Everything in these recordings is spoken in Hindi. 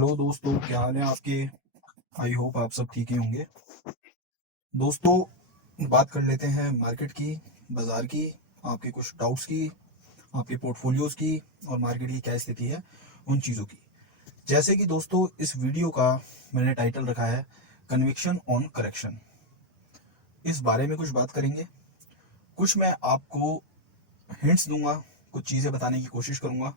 हेलो दोस्तों, क्या हाल है आपके। आई होप आप सब ठीक ही होंगे। दोस्तों, बात कर लेते हैं मार्केट की, बाज़ार की, आपके कुछ डाउट्स की, आपके पोर्टफोलियोज़ की और मार्केट की क्या स्थिति है उन चीज़ों की। जैसे कि दोस्तों, इस वीडियो का मैंने टाइटल रखा है कन्विक्शन ऑन करेक्शन। इस बारे में कुछ बात करेंगे, कुछ मैं आपको हिंट्स दूंगा, कुछ चीज़ें बताने की कोशिश करूंगा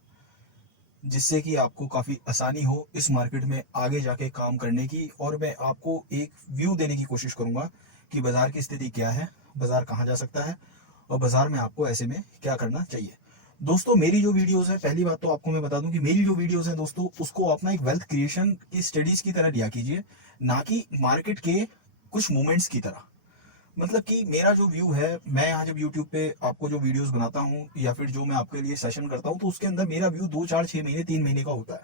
जिससे कि आपको काफ़ी आसानी हो इस मार्केट में आगे जाके काम करने की। और मैं आपको एक व्यू देने की कोशिश करूंगा कि बाज़ार की स्थिति क्या है, बाज़ार कहाँ जा सकता है और बाज़ार में आपको ऐसे में क्या करना चाहिए। दोस्तों, मेरी जो वीडियोस है, पहली बात तो आपको मैं बता दूं कि मेरी जो वीडियोस है दोस्तों, उसको अपना एक वेल्थ क्रिएशन की स्टडीज की तरह लिया कीजिए, ना कि मार्केट के कुछ मूवमेंट्स की तरह। मतलब कि मेरा जो व्यू है, मैं यहाँ जब यूट्यूब पे आपको जो वीडियोस बनाता हूँ या फिर जो मैं आपके लिए सेशन करता हूँ, तो उसके अंदर मेरा व्यू 2 4 6 महीने 3 महीने का होता है।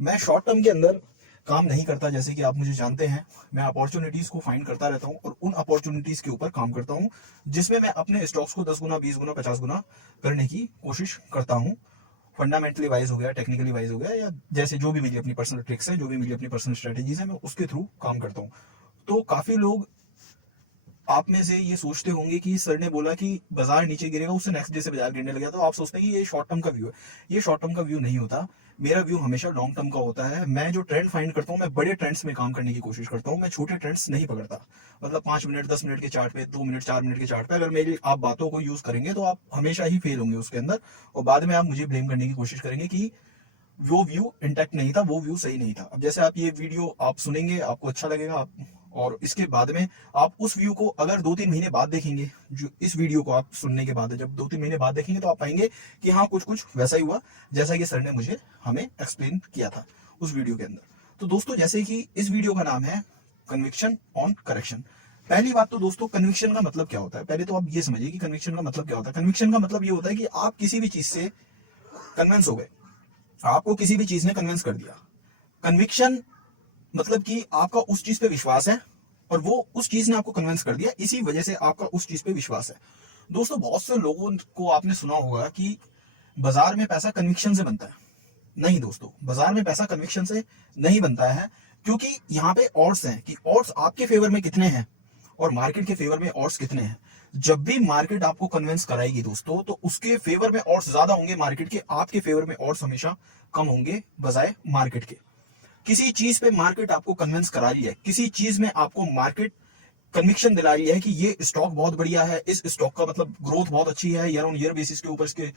मैं शॉर्ट टर्म के अंदर काम नहीं करता, जैसे कि आप मुझे जानते हैं। मैं अपॉर्चुनिटीज को फाइंड करता रहता हूँ और उन अपॉर्चुनिटीज के ऊपर काम करता हूँ जिसमें मैं अपने स्टॉक्स को 10 गुना 20 गुना 50 गुना करने की कोशिश करता हूँ। फंडामेंटली वाइज हो गया, टेक्निकली वाइज हो गया, या जैसे जो भी मेरी अपनी पर्सनल ट्रिक्स है, जो भी मेरी अपनी पर्सनल स्ट्रेटेजीज है, मैं उसके थ्रू काम करता हूँ। तो काफी लोग आप में से ये सोचते होंगे कि सर ने बोला कि बाजार नीचे गिरेगा, उससे नेक्स्ट डे से बाजार गिरने लगा, तो आप सोचते हैं कि ये शॉर्ट टर्म का व्यू है। ये शॉर्ट टर्म का व्यू नहीं होता। मेरा व्यू हमेशा लॉन्ग टर्म का होता है। मैं जो ट्रेंड फाइंड करता हूँ, मैं बड़े ट्रेंड्स में काम करने की कोशिश करता हूँ, मैं छोटे ट्रेंड्स नहीं पकड़ता। मतलब 5 मिनट 10 मिनट के चार्ट पे, 2 मिनट 4 मिनट के चार्ट पे अगर मेरी आप बातों को यूज करेंगे तो आप हमेशा ही फेल होंगे उसके अंदर, और बाद में आप मुझे ब्लेम करने की कोशिश करेंगे कि वो व्यू इंटैक्ट नहीं था, वो व्यू सही नहीं था। अब जैसे आप ये वीडियो आप सुनेंगे, आपको अच्छा लगेगा, आप और इसके बाद में आप उस व्यू को अगर 2 3 महीने बाद देखेंगे, जो इस वीडियो को आप सुनने के बाद जब 2 3 महीने बाद देखेंगे, तो आप पाएंगे कि हाँ, कुछ कुछ वैसा ही हुआ जैसा कि सर ने मुझे हमें एक्सप्लेन किया था उस वीडियो के अंदर। तो दोस्तों, जैसे कि इस वीडियो का नाम है कन्विक्शन ऑन करेक्शन। पहली बात तो दोस्तों, कन्विक्शन का मतलब क्या होता है, पहले तो आप ये समझिए कि कन्विक्शन का मतलब क्या होता है। कन्विक्शन का मतलब ये होता है कि आप किसी भी चीज से कन्विंस हो गए, आपको किसी भी चीज ने कन्विंस कर दिया। कन्विक्शन मतलब कि आपका उस चीज पे विश्वास है और वो उस चीज ने आपको कन्विंस कर दिया, इसी वजह से आपका उस चीज पे विश्वास है। दोस्तों, बहुत से लोगों को आपने सुना होगा कि बाजार में पैसा कन्विक्शन से बनता है। नहीं दोस्तों, बाजार में पैसा कन्विक्शन से नहीं बनता है, क्योंकि यहाँ पे ऑड्स हैं कि ऑड्स आपके फेवर में कितने हैं और मार्केट के फेवर में ऑड्स कितने हैं। जब भी मार्केट आपको कन्विंस कराएगी दोस्तों, तो उसके फेवर में ऑड्स ज्यादा होंगे मार्केट के, आपके फेवर में ऑड्स हमेशा कम होंगे बजाय मार्केट के। किसी चीज पे मार्केट आपको कन्विंस करा रही है, किसी चीज में आपको मार्केट कन्विक्शन दिला रही है कि ये स्टॉक बहुत बढ़िया है, इस स्टॉक का मतलब ग्रोथ बहुत अच्छी है, ईयर ऑन ईयर बेसिस के ऊपर इसके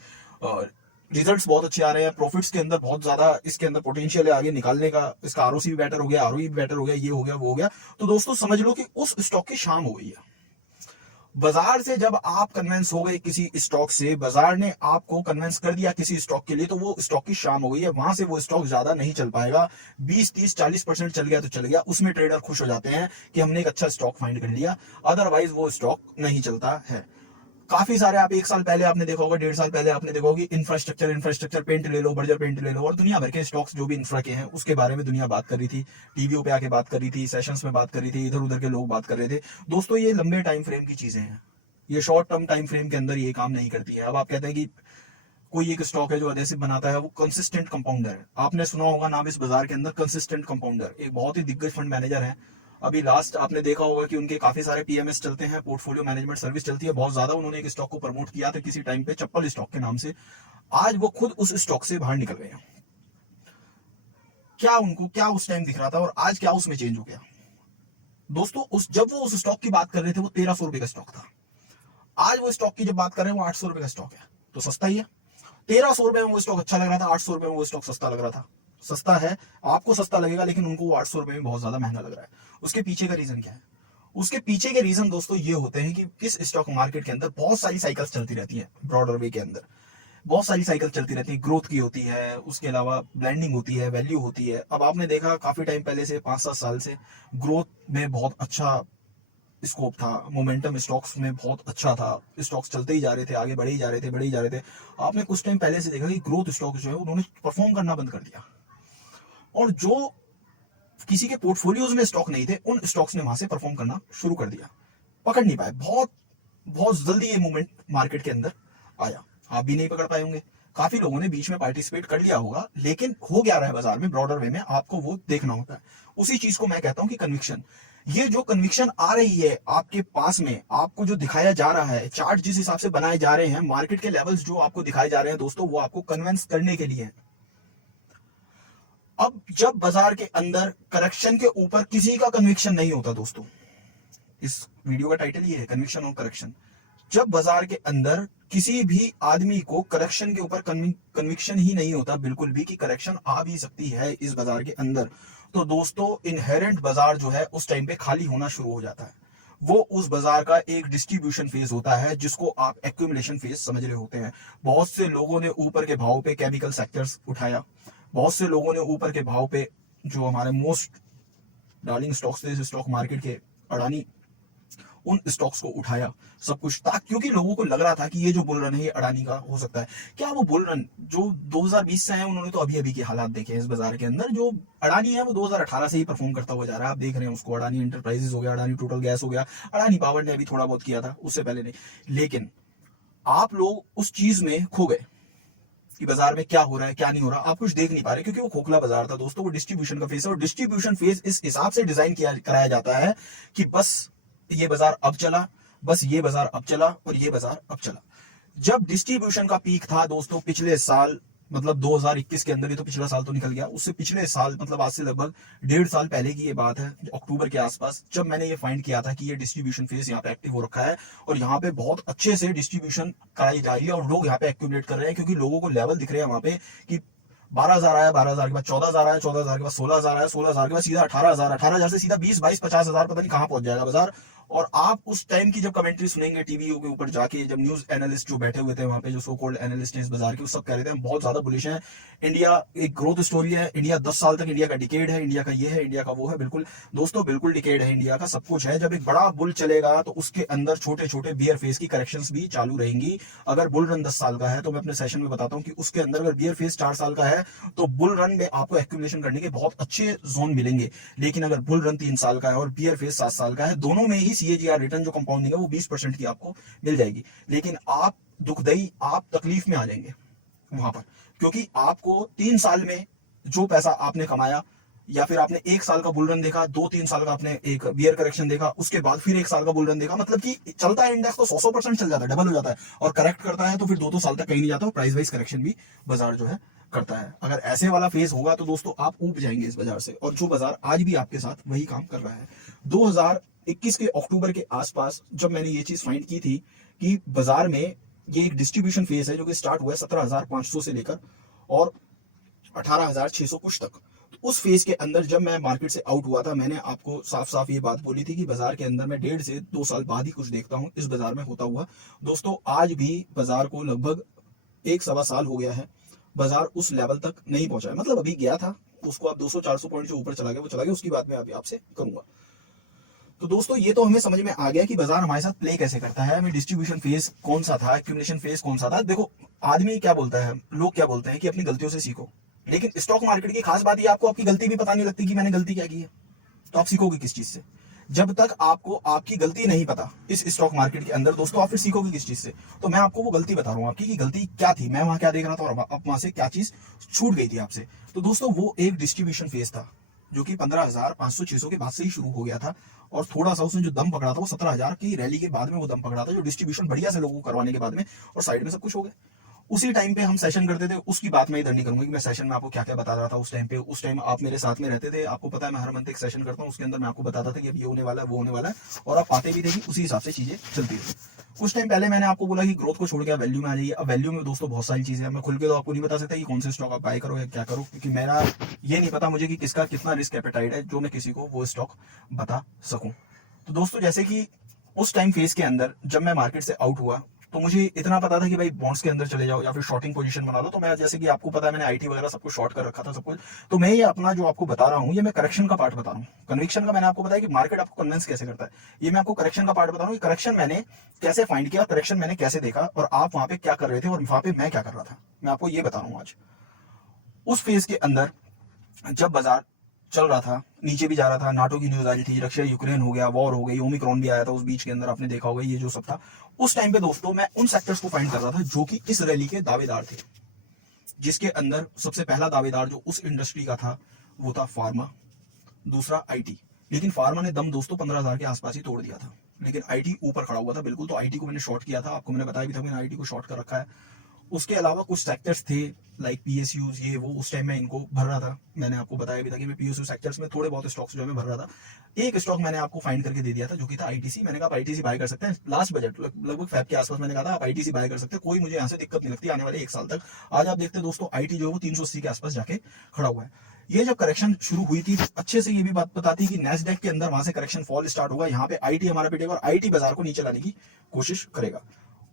रिजल्ट्स बहुत अच्छे आ रहे हैं, प्रॉफिट्स के अंदर बहुत ज्यादा इसके अंदर पोटेंशियल है आगे निकालने का, इसका आरओसी भी बेटर हो गया, आरओई भी बेटर हो गया, ये हो गया वो हो गया। तो दोस्तों, समझ लो कि उस स्टॉक की शाम हो गई है। बाजार से जब आप कन्विंस हो गए किसी स्टॉक से, बाजार ने आपको कन्विंस कर दिया किसी स्टॉक के लिए, तो वो स्टॉक की शाम हो गई है। वहां से वो स्टॉक ज्यादा नहीं चल पाएगा। 20 30 40% चल गया तो चल गया, उसमें ट्रेडर खुश हो जाते हैं कि हमने एक अच्छा स्टॉक फाइंड कर लिया। अदरवाइज वो स्टॉक नहीं चलता है। काफी सारे, आप 1 साल पहले आपने देखा होगा, 1.5 साल पहले आपने देखा होगा, इंफ्रास्ट्रक्चर इंफ्रास्ट्रक्चर पेंट ले लो, बर्जर पेंट ले लो, और दुनिया भर के स्टॉक्स जो भी इंफ्रा के हैं उसके बारे में दुनिया बात कर रही थी, टीवीओ पे आके बात कर रही थी, सेशंस में बात कर रही थी, इधर उधर के लोग बात कर रहे थे। दोस्तों, ये लंबे टाइम फ्रेम की चीजें हैं, ये शॉर्ट टर्म टाइम फ्रेम के अंदर ये काम नहीं करती है। अब आप कहते हैं कि कोई एक स्टॉक है जो अडेसिव बनाता है, वो कंसिस्टेंट कंपाउंडर है। आपने सुना होगा नाम इस बाजार के अंदर, कंसिस्टेंट कंपाउंडर, एक बहुत ही दिग्गज फंड मैनेजर है। अभी लास्ट आपने देखा होगा कि उनके काफी सारे पीएमएस चलते हैं, पोर्टफोलियो मैनेजमेंट सर्विस चलती है बहुत ज्यादा। उन्होंने एक स्टॉक को प्रमोट किया था किसी टाइम पे, चप्पल स्टॉक के नाम से। आज वो खुद उस स्टॉक से बाहर निकल गए हैं। क्या उनको क्या उस टाइम दिख रहा था और आज क्या उसमें चेंज हो गया। दोस्तों, उस जब वो उस स्टॉक की बात कर रहे थे, वो 1300 रुपए का स्टॉक था। आज वो स्टॉक की जब बात कर रहे हैं, वो 800 रुपए का स्टॉक है, तो सस्ता ही है। 1300 रुपए में वो स्टॉक अच्छा लग रहा था, 800 रुपए में वो स्टॉक सस्ता लग रहा था। सस्ता है, आपको सस्ता लगेगा, लेकिन उनको वो 800 रुपए में बहुत ज्यादा महंगा लग रहा है। उसके पीछे का रीजन क्या है? उसके पीछे के रीजन दोस्तों ये होते हैं कि इस स्टॉक मार्केट के अंदर बहुत सारी साइकिल्स चलती रहती है। ब्रॉडर वे के अंदर बहुत सारी साइकिल चलती रहती है, ग्रोथ की होती है, उसके अलावा ब्लेंडिंग होती है, वैल्यू होती है। अब आपने देखा काफी टाइम पहले से, 5 7 साल से ग्रोथ में बहुत अच्छा स्कोप था, मोमेंटम स्टॉक्स में बहुत अच्छा था, स्टॉक्स चलते ही जा रहे थे, आगे बढ़े ही जा रहे थे, बढ़े ही जा रहे थे। आपने कुछ टाइम पहले से देखा कि ग्रोथ स्टॉक्स जो है उन्होंने परफॉर्म करना बंद कर दिया, और जो किसी के पोर्टफोलियोज में स्टॉक नहीं थे, उन स्टॉक्स ने वहां से परफॉर्म करना शुरू कर दिया। पकड़ नहीं पाए, बहुत बहुत जल्दी ये मूवमेंट मार्केट के अंदर आया, आप भी नहीं पकड़ पाए होंगे। काफी लोगों ने बीच में पार्टिसिपेट कर लिया होगा, लेकिन हो क्या रहा है बाजार में ब्रॉडर वे में आपको वो देखना होता है। उसी चीज को मैं कहता हूं कि कन्विक्शन, ये जो कन्विक्शन आ रही है आपके पास में, आपको जो दिखाया जा रहा है, चार्ट जिस हिसाब से बनाए जा रहे हैं, मार्केट के लेवल्स जो आपको दिखाए जा रहे हैं दोस्तों, वो आपको कन्विंस करने के लिए है। अब जब बाजार के अंदर करेक्शन के ऊपर किसी का कन्विक्शन नहीं होता दोस्तों, इस वीडियो का टाइटल ये है, कन्विक्शन और करेक्शन। जब बाजार के अंदर किसी भी आदमी को करेक्शन के ऊपर कन्विक्शन ही नहीं होता बिल्कुल भी कि करेक्शन आ भी सकती है इस बाजार के अंदर, तो दोस्तों इनहेरेंट बाजार जो है उस टाइम पे खाली होना शुरू हो जाता है। वो उस बाजार का एक डिस्ट्रीब्यूशन फेज होता है जिसको आप एक्यूमुलेशन फेज समझ रहे होते हैं। बहुत से लोगों ने ऊपर के भाव पे केमिकल सेक्टर्स उठाया, बहुत से लोगों ने ऊपर के भाव पे जो हमारे मोस्ट डार्लिंग स्टॉक्स थे स्टॉक मार्केट के, अडानी, उन स्टॉक्स को उठाया सब कुछ था, क्योंकि लोगों को लग रहा था कि ये जो बुल रन है ये अडानी का हो सकता है। क्या वो बुल रन जो 2020 से है, उन्होंने तो अभी अभी के हालात देखे हैं इस बाजार के अंदर। जो अडानी है वो 2018 से ही परफॉर्म करता हुआ जा रहा है, आप देख रहे हैं उसको। अडानी एंटरप्राइजेस हो गया, अडानी टोटल गैस हो गया, अडानी पावर ने अभी थोड़ा बहुत किया था, उससे पहले नहीं। लेकिन आप लोग उस चीज में खो गए कि बाजार में क्या हो रहा है क्या नहीं हो रहा, आप कुछ देख नहीं पा रहे, क्योंकि वो खोखला बाजार था दोस्तों। वो डिस्ट्रीब्यूशन का फेज है, और डिस्ट्रीब्यूशन फेज इस हिसाब से डिजाइन किया कराया जाता है कि बस ये बाजार अब चला, बस ये बाजार अब चला, और ये बाजार अब चला। जब डिस्ट्रीब्यूशन का पीक था दोस्तों पिछले साल, मतलब 2021 के अंदर, ही तो पिछला साल तो निकल गया, उससे पिछले साल मतलब आज से लगभग 1.5 साल पहले की ये बात है, अक्टूबर के आसपास, जब मैंने ये फाइंड किया था कि ये डिस्ट्रीब्यूशन फेज यहाँ पे एक्टिव हो रखा है और यहाँ पे बहुत अच्छे से डिस्ट्रीब्यूशन कराई जा रही है और लोग यहाँ पे एक्यूमुलेट कर रहे हैं, क्योंकि लोगों को लेवल दिख रहे हैं वहां पे कि 12,000 आया, 12,000 के बाद 14,000 आया, 14,000 के बाद 16,000 आया, 16,000 के बाद सीधा 18,000, 18,000 से सीधा 20, 22, 50,000, पता नहीं कहां पहुंच जाएगा बाजार। और आप उस टाइम की जब कमेंट्री सुनेंगे टीवी के ऊपर जाके, जब न्यूज एनालिस्ट जो बैठे हुए थे वहां पे, जो सो कॉल्ड एनालिस्ट हैं इस बाजार के, वो सब कह रहे थे हम बहुत ज्यादा बुलिश हैं, इंडिया एक ग्रोथ स्टोरी है, इंडिया 10 साल तक इंडिया का डिकेड है, इंडिया का ये है, इंडिया का वो है। बिल्कुल दोस्तों, बिल्कुल डिकेड है इंडिया का, सब कुछ है। जब एक बड़ा बुल चलेगा तो उसके अंदर छोटे छोटे बियर फेज की करेक्शंस भी चालू रहेंगी। अगर बुल रन 10 साल का है तो मैं अपने सेशन में बताता हूं कि उसके अंदर अगर बियर फेज 4 साल का है तो बुल रन में आपको एक्यूमुलेशन करने के बहुत अच्छे जोन मिलेंगे। लेकिन अगर बुल रन 3 साल का है और बियर फेज 7 साल का है, दोनों में ही सीएजीआर रिटर्न जो कंपाउंडिंग है वो 20% की आपको मिल जाएगी। लेकिन आप दुखदाई, आप तकलीफ में आ जाएंगे वहां पर, क्योंकि आपको 3 साल में जो पैसा आपने कमाया, या फिर आपने 1 साल का बुल रन देखा, 2-3 साल का आपने एक बियर करेक्शन देखा, उसके बाद फिर 1 साल का बुल रन देखा, मतलब कि चलता है इंडेक्स तो 100% चल जाता है, डबल हो जाता है, और करेक्ट करता है तो फिर 2-2 साल तक कहीं नहीं जाता, और प्राइस वाइज करेक्शन भी बाजार जो है करता है। अगर ऐसे वाला फेज होगा तो दोस्तों आप ऊब जाएंगे इस बाजार से, और जो बाजार आज भी आपके साथ वही काम कर रहा है। 2021 के अक्टूबर के आसपास जब मैंने ये चीज फाइंड की थी कि बाजार में ये एक डिस्ट्रीब्यूशन फेज है जो कि स्टार्ट हुआ है 17,500 से लेकर और 18,600 कुछ तक। तो उस फेज के अंदर जब मैं मार्केट से आउट हुआ था, मैंने आपको साफ साफ ये बात बोली थी कि बाजार के अंदर मैं 1.5 से 2 साल बाद ही कुछ देखता हूं इस बाजार में होता हुआ। दोस्तों आज भी बाजार को लगभग 1-1.25 साल हो गया है, बाजार उस लेवल तक नहीं पहुंचा है। मतलब अभी गया था, उसको आप 200-400 पॉइंट जो ऊपर चला गया वो चला गया, उसकी बात मैं अभी आपसे करूंगा। तो दोस्तों ये तो हमें समझ में आ गया कि बाजार हमारे साथ प्ले कैसे करता है, हमें डिस्ट्रीब्यूशन फेज कौन सा था, एक्यूमुलेशन फेज कौन सा था। देखो आदमी क्या बोलता है, लोग क्या बोलते हैं कि अपनी गलतियों से सीखो, लेकिन स्टॉक मार्केट की खास बात ये आपको आपकी गलती भी पता नहीं लगती कि मैंने गलती क्या की है, तो आप सीखोगे किस चीज से? जब तक आपको आपकी गलती नहीं पता इस स्टॉक मार्केट के अंदर दोस्तों, आप फिर सीखोगे किस चीज से? तो मैं आपको वो गलती बता रहा हूँ आपकी कि गलती क्या थी, मैं वहां क्या देख रहा था और अब वहां से क्या चीज छूट गई थी आपसे। तो दोस्तों वो एक डिस्ट्रीब्यूशन फेज था जो कि 15,500-600 के बाद से ही शुरू हो गया था, और थोड़ा सा उसने जो दम पकड़ा था वो 17,000 की रैली के बाद में वो दम पकड़ा था, जो डिस्ट्रीब्यूशन बढ़िया से लोगों को करवाने के बाद में, और साइड में सब कुछ हो गया। उसी टाइम पे हम सेशन करते थे, उसकी बात मैं इधर नहीं करूंगा कि मैं सेशन में आपको क्या क्या बता रहा था उस टाइम पे। उस टाइम आप मेरे साथ में रहते थे, आपको पता है मैं हर मंथ एक सेशन करता हूँ, उसके अंदर मैं आपको बताता था कि अब ये होने वाला है वो होने वाला है, और आप आते भी थे कि उसी हिसाब से चीजें चलती थी। कुछ टाइम पहले मैंने आपको बोला कि ग्रोथ को छोड़ के वैल्यू में आ जाइए। अब वैल्यू में दोस्तों बहुत सारी चीजें हैं, मैं खुल के तो आपको नहीं बता सकता कि कौन से स्टॉक आप बाय करो या क्या करो, क्योंकि मेरा ये नहीं पता मुझे कि किसका कितना रिस्क एपेटाइट है जो मैं किसी को वो स्टॉक बता सकूं। तो दोस्तों जैसे कि उस टाइम फेज के अंदर जब मैं मार्केट से आउट हुआ तो मुझे इतना पता था कि भाई बॉन्ड्स के अंदर चले जाओ या फिर शॉर्टिंग पोजीशन बना लो। तो मैं, जैसे कि आपको पता है, मैंने आईटी वगैरह सब कुछ शॉर्ट कर रखा था सब कुछ। तो मैं ये अपना जो आपको बता रहा हूँ ये मैं करेक्शन का पार्ट बता रहा हूँ। कन्विक्शन का मैंने आपको बताया कि मार्केट आपको कन्विंस कैसे करता है, ये मैं आपको करेक्शन का पार्ट बता रहा हूँ। करेक्शन मैंने कैसे फाइंड किया, करेक्शन मैंने कैसे देखा, और आप वहां पे क्या कर रहे थे और वहां पे मैं क्या कर रहा था, मैं आपको ये बता रहा हूँ आज। उस फेज के अंदर जब बाजार चल रहा था, नीचे भी जा रहा था, नाटो की न्यूज आ रही थी, रशिया यूक्रेन हो गया, वॉर हो गई, ओमिक्रॉन भी आया था उस बीच के अंदर, आपने देखा होगा ये जो सब था। उस टाइम पे दोस्तों मैं उन सेक्टर्स को फाइंड कर रहा था जो कि इस रैली के दावेदार थे। जिसके अंदर सबसे पहला दावेदार जो उस इंडस्ट्री का था वो था फार्मा, दूसरा आईटी। लेकिन फार्मा ने दम दोस्तों 15,000 के आसपास ही तोड़ दिया था, लेकिन आईटी ऊपर खड़ा हुआ था बिल्कुल। तो आईटी को मैंने शॉर्ट किया था, आपको मैंने बताया भी था मैंने आईटी को शॉर्ट कर रखा है। उसके अलावा कुछ सेक्टर्स थे लाइक पीएसयूज, ये वो, उस टाइम में इनको भर रहा था। मैंने आपको बताया भी था कि मैं पीएसयू सेक्टर्स में थोड़े बहुत स्टॉक्स जो है मैं भर रहा था। एक स्टॉक मैंने आपको फाइंड करके दे दिया था जो कि था आईटीसी। मैंने कहा आप आईटीसी बाय कर सकते हैं, लास्ट बजट लगभग फेब के आसपास मैंने कहा था आप आईटीसी बाय कर सकते हैं, कोई मुझे यहाँ से दिक्कत नहीं लगती आने वाले 1 साल तक। आज आप देखते हैं दोस्तों आईटी जो है वो 380 के आसपास जाके खड़ा हुआ है। ये जब करेक्शन शुरू हुई थी अच्छे से ये भी बात बताती कि नैस्डैक के अंदर वहां से करेक्शन फॉल स्टार्ट होगा, यहाँ पे आईटी हमारा पिटेगा और आईटी बाजार को नीचे लाने की कोशिश करेगा।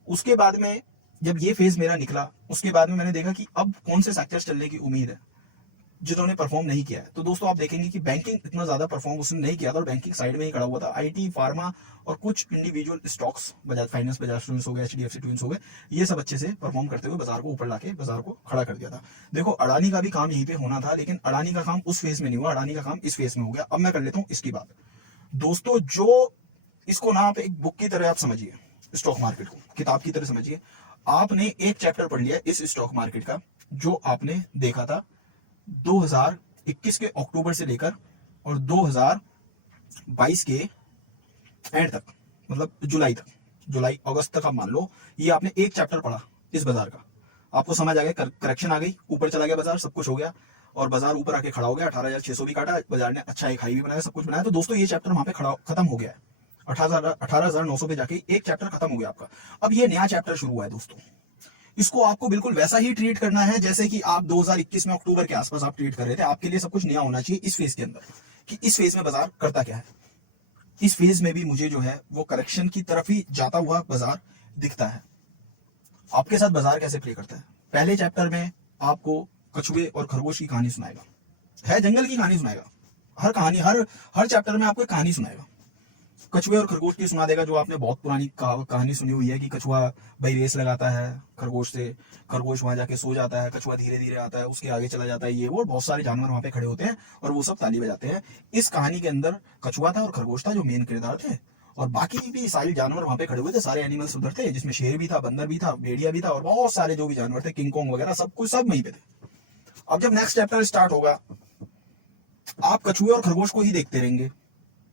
उसके बाद में जब ये फेज मेरा निकला, उसके बाद में मैंने देखा कि अब कौन से सेक्टर्स चलने की उम्मीद है जिन्होंने परफॉर्म नहीं किया है। तो दोस्तों आप देखेंगे कि बैंकिंग इतना ज्यादा परफॉर्म उसने नहीं किया था और बैंकिंग साइड में ही खड़ा हुआ था। आईटी, फार्मा और कुछ individual stocks, Bajaj finance, Bajaj twins हो गए, एचडीएफसी ट्विंस हो गए, ये सब अच्छे से परफॉर्म करते हुए बाजार को ऊपर लाके बाजार को खड़ा कर दिया था। देखो अडानी का भी काम यहीं पे होना था, लेकिन अडानी का काम उस फेज में नहीं हुआ, अडानी का काम इस फेज में हो गया। अब मैं कर लेता हूँ इसकी बात। दोस्तों जो इसको ना आप एक बुक की तरह आप समझिए, स्टॉक मार्केट को किताब की तरह समझिए। आपने एक चैप्टर पढ़ लिया इस स्टॉक मार्केट का जो आपने देखा था 2021 के अक्टूबर से लेकर और 2022 के एंड तक, मतलब जुलाई तक, जुलाई अगस्त तक आप मान लो, ये आपने एक चैप्टर पढ़ा इस बाजार का, आपको समझ आ गया, करेक्शन आ गई, ऊपर चला गया बाजार, सब कुछ हो गया और बाजार ऊपर आके खड़ा हो गया। 18,600 भी काटा, बाजार ने अच्छा एक हाई भी बनाया, सब कुछ बनाया। तो दोस्तों ये चैप्टर वहां पे खत्म हो गया है, 18,900 पे जाके एक चैप्टर खत्म हो गया आपका। अब ये नया चैप्टर शुरू हुआ है दोस्तों, इसको आपको बिल्कुल वैसा ही ट्रीट करना है जैसे कि आप 2021 में अक्टूबर के आसपास आप ट्रीट कर रहे थे। आपके लिए सब कुछ नया होना चाहिए इस फेज के अंदर कि इस फेज में बाजार करता क्या है। इस फेज में भी मुझे जो है वो करेक्शन की तरफ ही जाता हुआ बाजार दिखता है। आपके साथ बाजार कैसे प्ले करता है, पहले चैप्टर में आपको कछुए और खरगोश की कहानी सुनाएगा, है जंगल की कहानी सुनाएगा, हर कहानी हर चैप्टर में आपको एक कहानी सुनाएगा। कछुए और खरगोश की सुना देगा जो आपने बहुत पुरानी कहानी सुनी हुई है कि कछुआ भाई रेस लगाता है खरगोश से, खरगोश वहां जाके सो जाता है, कछुआ धीरे धीरे आता है, उसके आगे चला जाता है, ये वो बहुत सारे जानवर वहां पे खड़े होते हैं और वो सब ताली बजाते हैं। इस कहानी के अंदर कछुआ था और खरगोश था जो मेन किरदार थे, और बाकी भी सारे जानवर वहां पे खड़े हुए थे, सारे एनिमल्स उधर थे, जिसमें शेर भी था, बंदर भी था, भेड़िया भी था और बहुत सारे जो भी जानवर थे, किंग कॉन्ग वगैरह, सब कुछ सब वहीं पे थे। अब जब नेक्स्ट चैप्टर स्टार्ट होगा आप कछुए और खरगोश को ही देखते रहेंगे,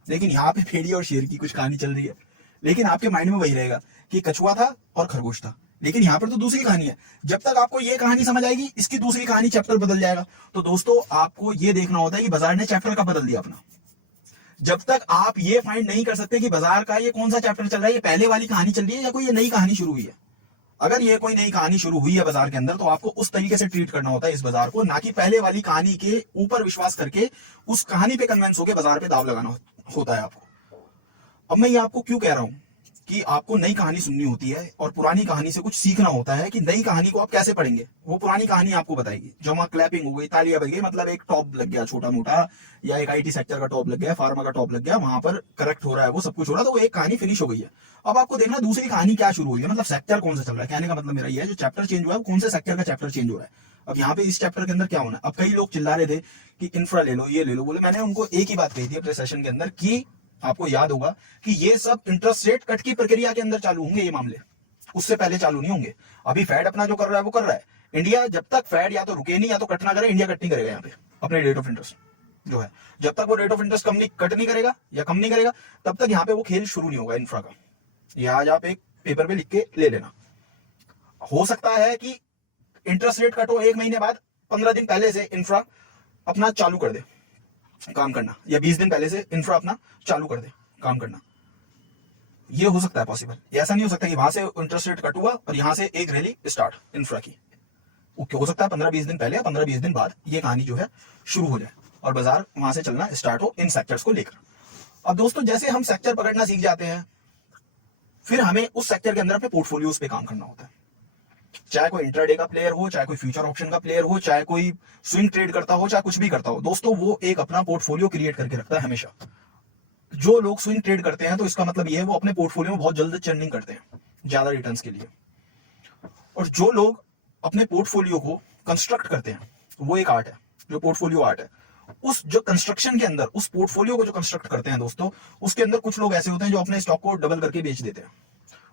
लेकिन यहाँ पे भेड़िया और शेर की कुछ कहानी चल रही है, लेकिन आपके माइंड में वही रहेगा कि कछुआ था और खरगोश था, लेकिन यहाँ पर तो दूसरी कहानी है। जब तक आपको ये कहानी समझ आएगी इसकी दूसरी कहानी चैप्टर बदल जाएगा। तो दोस्तों आपको ये देखना होता है कि बाजार ने चैप्टर का बदल दिया अपना। जब तक आप ये फाइंड नहीं कर सकते कि बाजार का ये कौन सा चैप्टर चल रहा है, ये पहले वाली कहानी चल रही है या कोई ये नई कहानी शुरू हुई है। अगर ये कोई नई कहानी शुरू हुई है बाजार के अंदर तो आपको उस तरीके से ट्रीट करना होता है इस बाजार को, ना कि पहले वाली कहानी के ऊपर विश्वास करके उस कहानी पे कन्विंस होकर बाजार पे दाव लगाना होता है आपको। अब मैं ये आपको क्यों कह रहा हूं कि आपको नई कहानी सुननी होती है और पुरानी कहानी से कुछ सीखना होता है कि नई कहानी को आप कैसे पढ़ेंगे, वो पुरानी कहानी आपको बताएगी। जब वहां क्लैपिंग हो गई, तालियां बज गई, मतलब एक टॉप लग गया छोटा मोटा, या एक आईटी सेक्टर का टॉप लग गया, फार्मा का टॉप लग गया, वहां पर करेक्ट हो रहा है, वो सब कुछ हो रहा है, तो वो एक कहानी फिनिश हो गई है। अब आपको देखना दूसरी कहानी क्या शुरू हुई है, मतलब सेक्टर कौन सा चल रहा है। कहने का मतलब मेरा ये है जो चैप्टर चेंज हुआ है वो कौन से सेक्टर का चैप्टर चेंज हो रहा है। अब यहाँ पे इस चैप्टर के अंदर क्या होना है। अब कई लोग चिल्ला रहे थे कि इंफ्रा ले लो, ये ले लो, बोले मैंने उनको एक ही बात कही थी अपने सेशन के अंदर कि आपको याद होगा कि ये सब इंटरेस्ट रेट कट की प्रक्रिया के अंदर चालू होंगे, ये मामले उससे पहले चालू नहीं होंगे। अभी फेड अपना जो कर रहा है वो कर रहा है। इंडिया जब तक फेड या तो रुके नहीं या तो कट ना करे, इंडिया कट नहीं करेगा यहाँ पे अपने रेट ऑफ इंटरेस्ट जो है। जब तक वो रेट ऑफ इंटरेस्ट कट नहीं करेगा या कम नहीं करेगा तब तक यहाँ पे वो खेल शुरू नहीं होगा इंफ्रा का। ये आज आप एक पेपर पे लिख के ले लेना। हो सकता है कि इंटरेस्ट रेट कट हो 1 महीने बाद, 15 दिन पहले से इंफ्रा अपना चालू कर दे काम करना, या 20 दिन पहले से इंफ्रा अपना चालू कर दे काम करना। ये हो सकता है पॉसिबल। ऐसा नहीं हो सकता कि वहां से इंटरेस्ट रेट कट हुआ और यहां से एक रैली स्टार्ट इंफ्रा की। हो सकता है 15-20 दिन पहले या 15-20 दिन बाद ये कहानी जो है शुरू हो जाए और बाजार वहां से चलना स्टार्ट हो इन सेक्टर्स को लेकर। अब दोस्तों जैसे हम सेक्टर पकड़ना सीख जाते हैं फिर हमें उस सेक्टर के अंदर अपने पोर्टफोलियोज पे काम करना होता है। चाहे कोई इंट्राडे का प्लेयर हो, चाहे कोई फ्यूचर ऑप्शन का प्लेयर हो, चाहे कोई स्विंग ट्रेड करता हो, चाहे कुछ भी करता हो, दोस्तों वो एक अपना पोर्टफोलियो क्रिएट करके रखता है हमेशा। जो लोग स्विंग ट्रेड करते हैं तो इसका मतलब ये है वो अपने पोर्टफोलियो में बहुत जल्द चर्निंग करते हैं ज्यादा रिटर्न्स के लिए। और जो लोग अपने पोर्टफोलियो को कंस्ट्रक्ट करते हैं वो एक आर्ट है, जो पोर्टफोलियो आर्ट है। उस जो कंस्ट्रक्शन के अंदर उस पोर्टफोलियो को जो कंस्ट्रक्ट करते हैं दोस्तों, उसके अंदर कुछ लोग ऐसे होते हैं जो अपने स्टॉक को डबल करके बेच देते हैं।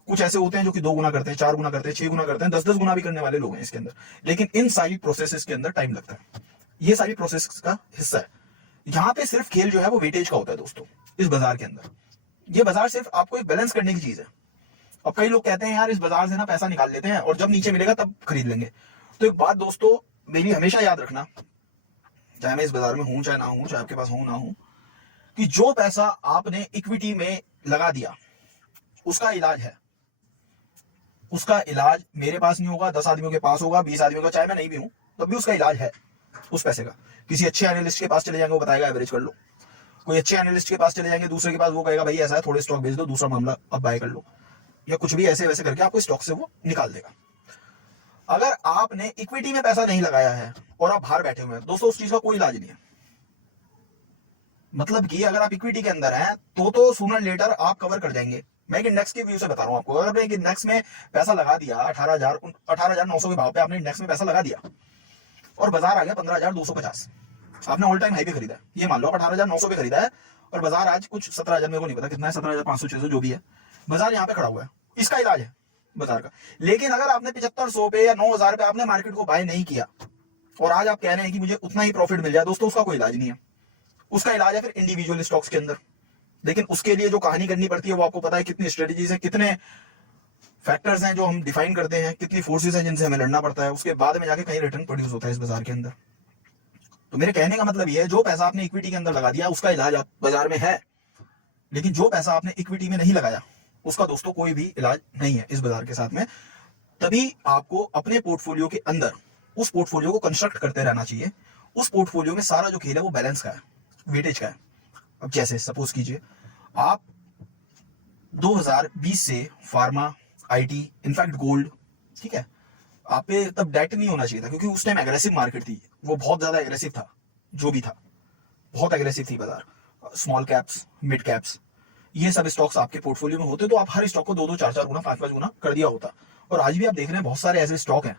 कुछ ऐसे होते हैं जो कि 2 गुना करते हैं, 4 गुना करते हैं, 6 गुना करते हैं, 10-10 गुना भी करने वाले लोग हैं इसके अंदर। लेकिन इन सारी प्रोसेसेस के अंदर टाइम लगता है, ये सारी प्रोसेस का हिस्सा है। यहाँ पे सिर्फ खेल जो है वो वेटेज का होता है दोस्तों इस बाजार के अंदर। ये बाजार सिर्फ आपको एक बैलेंस करने की चीज है। अब कई लोग कहते हैं यार इस बाजार से ना पैसा निकाल लेते हैं और जब नीचे मिलेगा तब खरीद लेंगे। तो एक बात दोस्तों मेरी हमेशा याद रखना, चाहे मैं इस बाजार में हूं चाहे ना हूं, चाहे आपके पास हूं ना हूं, कि जो पैसा आपने इक्विटी में लगा दिया उसका इलाज है। उसका इलाज मेरे पास नहीं होगा, 10 आदमियों के पास होगा, 20 आदमियों का, चाहे मैं नहीं भी हूं तब भी उसका इलाज है उस पैसे का। किसी अच्छे एनालिस्ट के पास चले जाएंगे, वो बताएगा एवरेज कर लो। कोई अच्छे एनालिस्ट के पास चले जाएंगे, दूसरे के पास, वो कहेगा भाई ऐसा है थोड़े स्टॉक बेच दो, दूसरा मामला अब बाय कर लो, या कुछ भी ऐसे वैसे करके आपको स्टॉक से वो निकाल देगा। अगर आपने इक्विटी में पैसा नहीं लगाया है और आप बाहर बैठे हुए हैं दोस्तों, उस चीज का कोई इलाज नहीं है। मतलब कि अगर आप इक्विटी के अंदर हैं तो सूनर लेटर आप कवर कर जाएंगे। मैं एक इंडेक्स के व्यू से बता रहा हूं आपको। अगर आपने एक इंडेक्स में पैसा लगा दिया 18,900 के भाव पे आपने इंडेक्स में पैसा लगा दिया और बाजार आ गया 15,250, आपने ऑल टाइम हाई पे खरीदा, ये मान लो आप 18,900 पे खरीदा है और बाजार आज कुछ 17,000, मेरे को नहीं पता कितना है, 17,500 600 जो भी है, बाजार यहाँ पे खड़ा हुआ है, इसका इलाज है बाजार का। लेकिन अगर आपने 7500 पे या 9,000 पे आपने मार्केट को बाय नहीं किया और आज आप कह रहे हैं कि मुझे उतना ही प्रॉफिट मिल जाए, दोस्तों उसका कोई इलाज नहीं है। उसका इलाज है फिर इंडिविजुअल स्टॉक्स के अंदर। लेकिन उसके लिए जो कहानी करनी पड़ती है वो आपको पता है, कितनी स्ट्रेटेजीज है, कितने फैक्टर्स हैं जो हम डिफाइन करते हैं, कितनी फोर्सेस हैं जिनसे हमें लड़ना पड़ता है, उसके बाद में जाके कहीं रिटर्न प्रोड्यूस होता है इस बाजार के अंदर। तो मेरे कहने का मतलब ये है, जो पैसा आपने इक्विटी के अंदर लगा दिया उसका इलाज आप बाजार में है, लेकिन जो पैसा आपने इक्विटी में नहीं लगाया उसका दोस्तों कोई भी इलाज नहीं है इस बाजार के साथ में। तभी आपको अपने पोर्टफोलियो के अंदर उस पोर्टफोलियो को कंस्ट्रक्ट करते रहना चाहिए। उस पोर्टफोलियो में सारा जो खेल है वो बैलेंस का है, वेटेज का है। अब जैसे सपोज कीजिए आप 2020 से फार्मा, आईटी, इनफैक्ट गोल्ड, ठीक है, आप पे तब डेट नहीं होना चाहिए था क्योंकि उस टाइम एग्रेसिव मार्केट थी, वो बहुत ज्यादा एग्रेसिव था, जो भी था बहुत एग्रेसिव थी बाजार। स्मॉल कैप्स, मिड कैप्स, ये सब स्टॉक्स आपके पोर्टफोलियो में होते तो आप हर स्टॉक को 2-2, 4-4 गुना, 5-5 गुना कर दिया होता। और आज भी आप देख रहे हैं बहुत सारे ऐसे स्टॉक हैं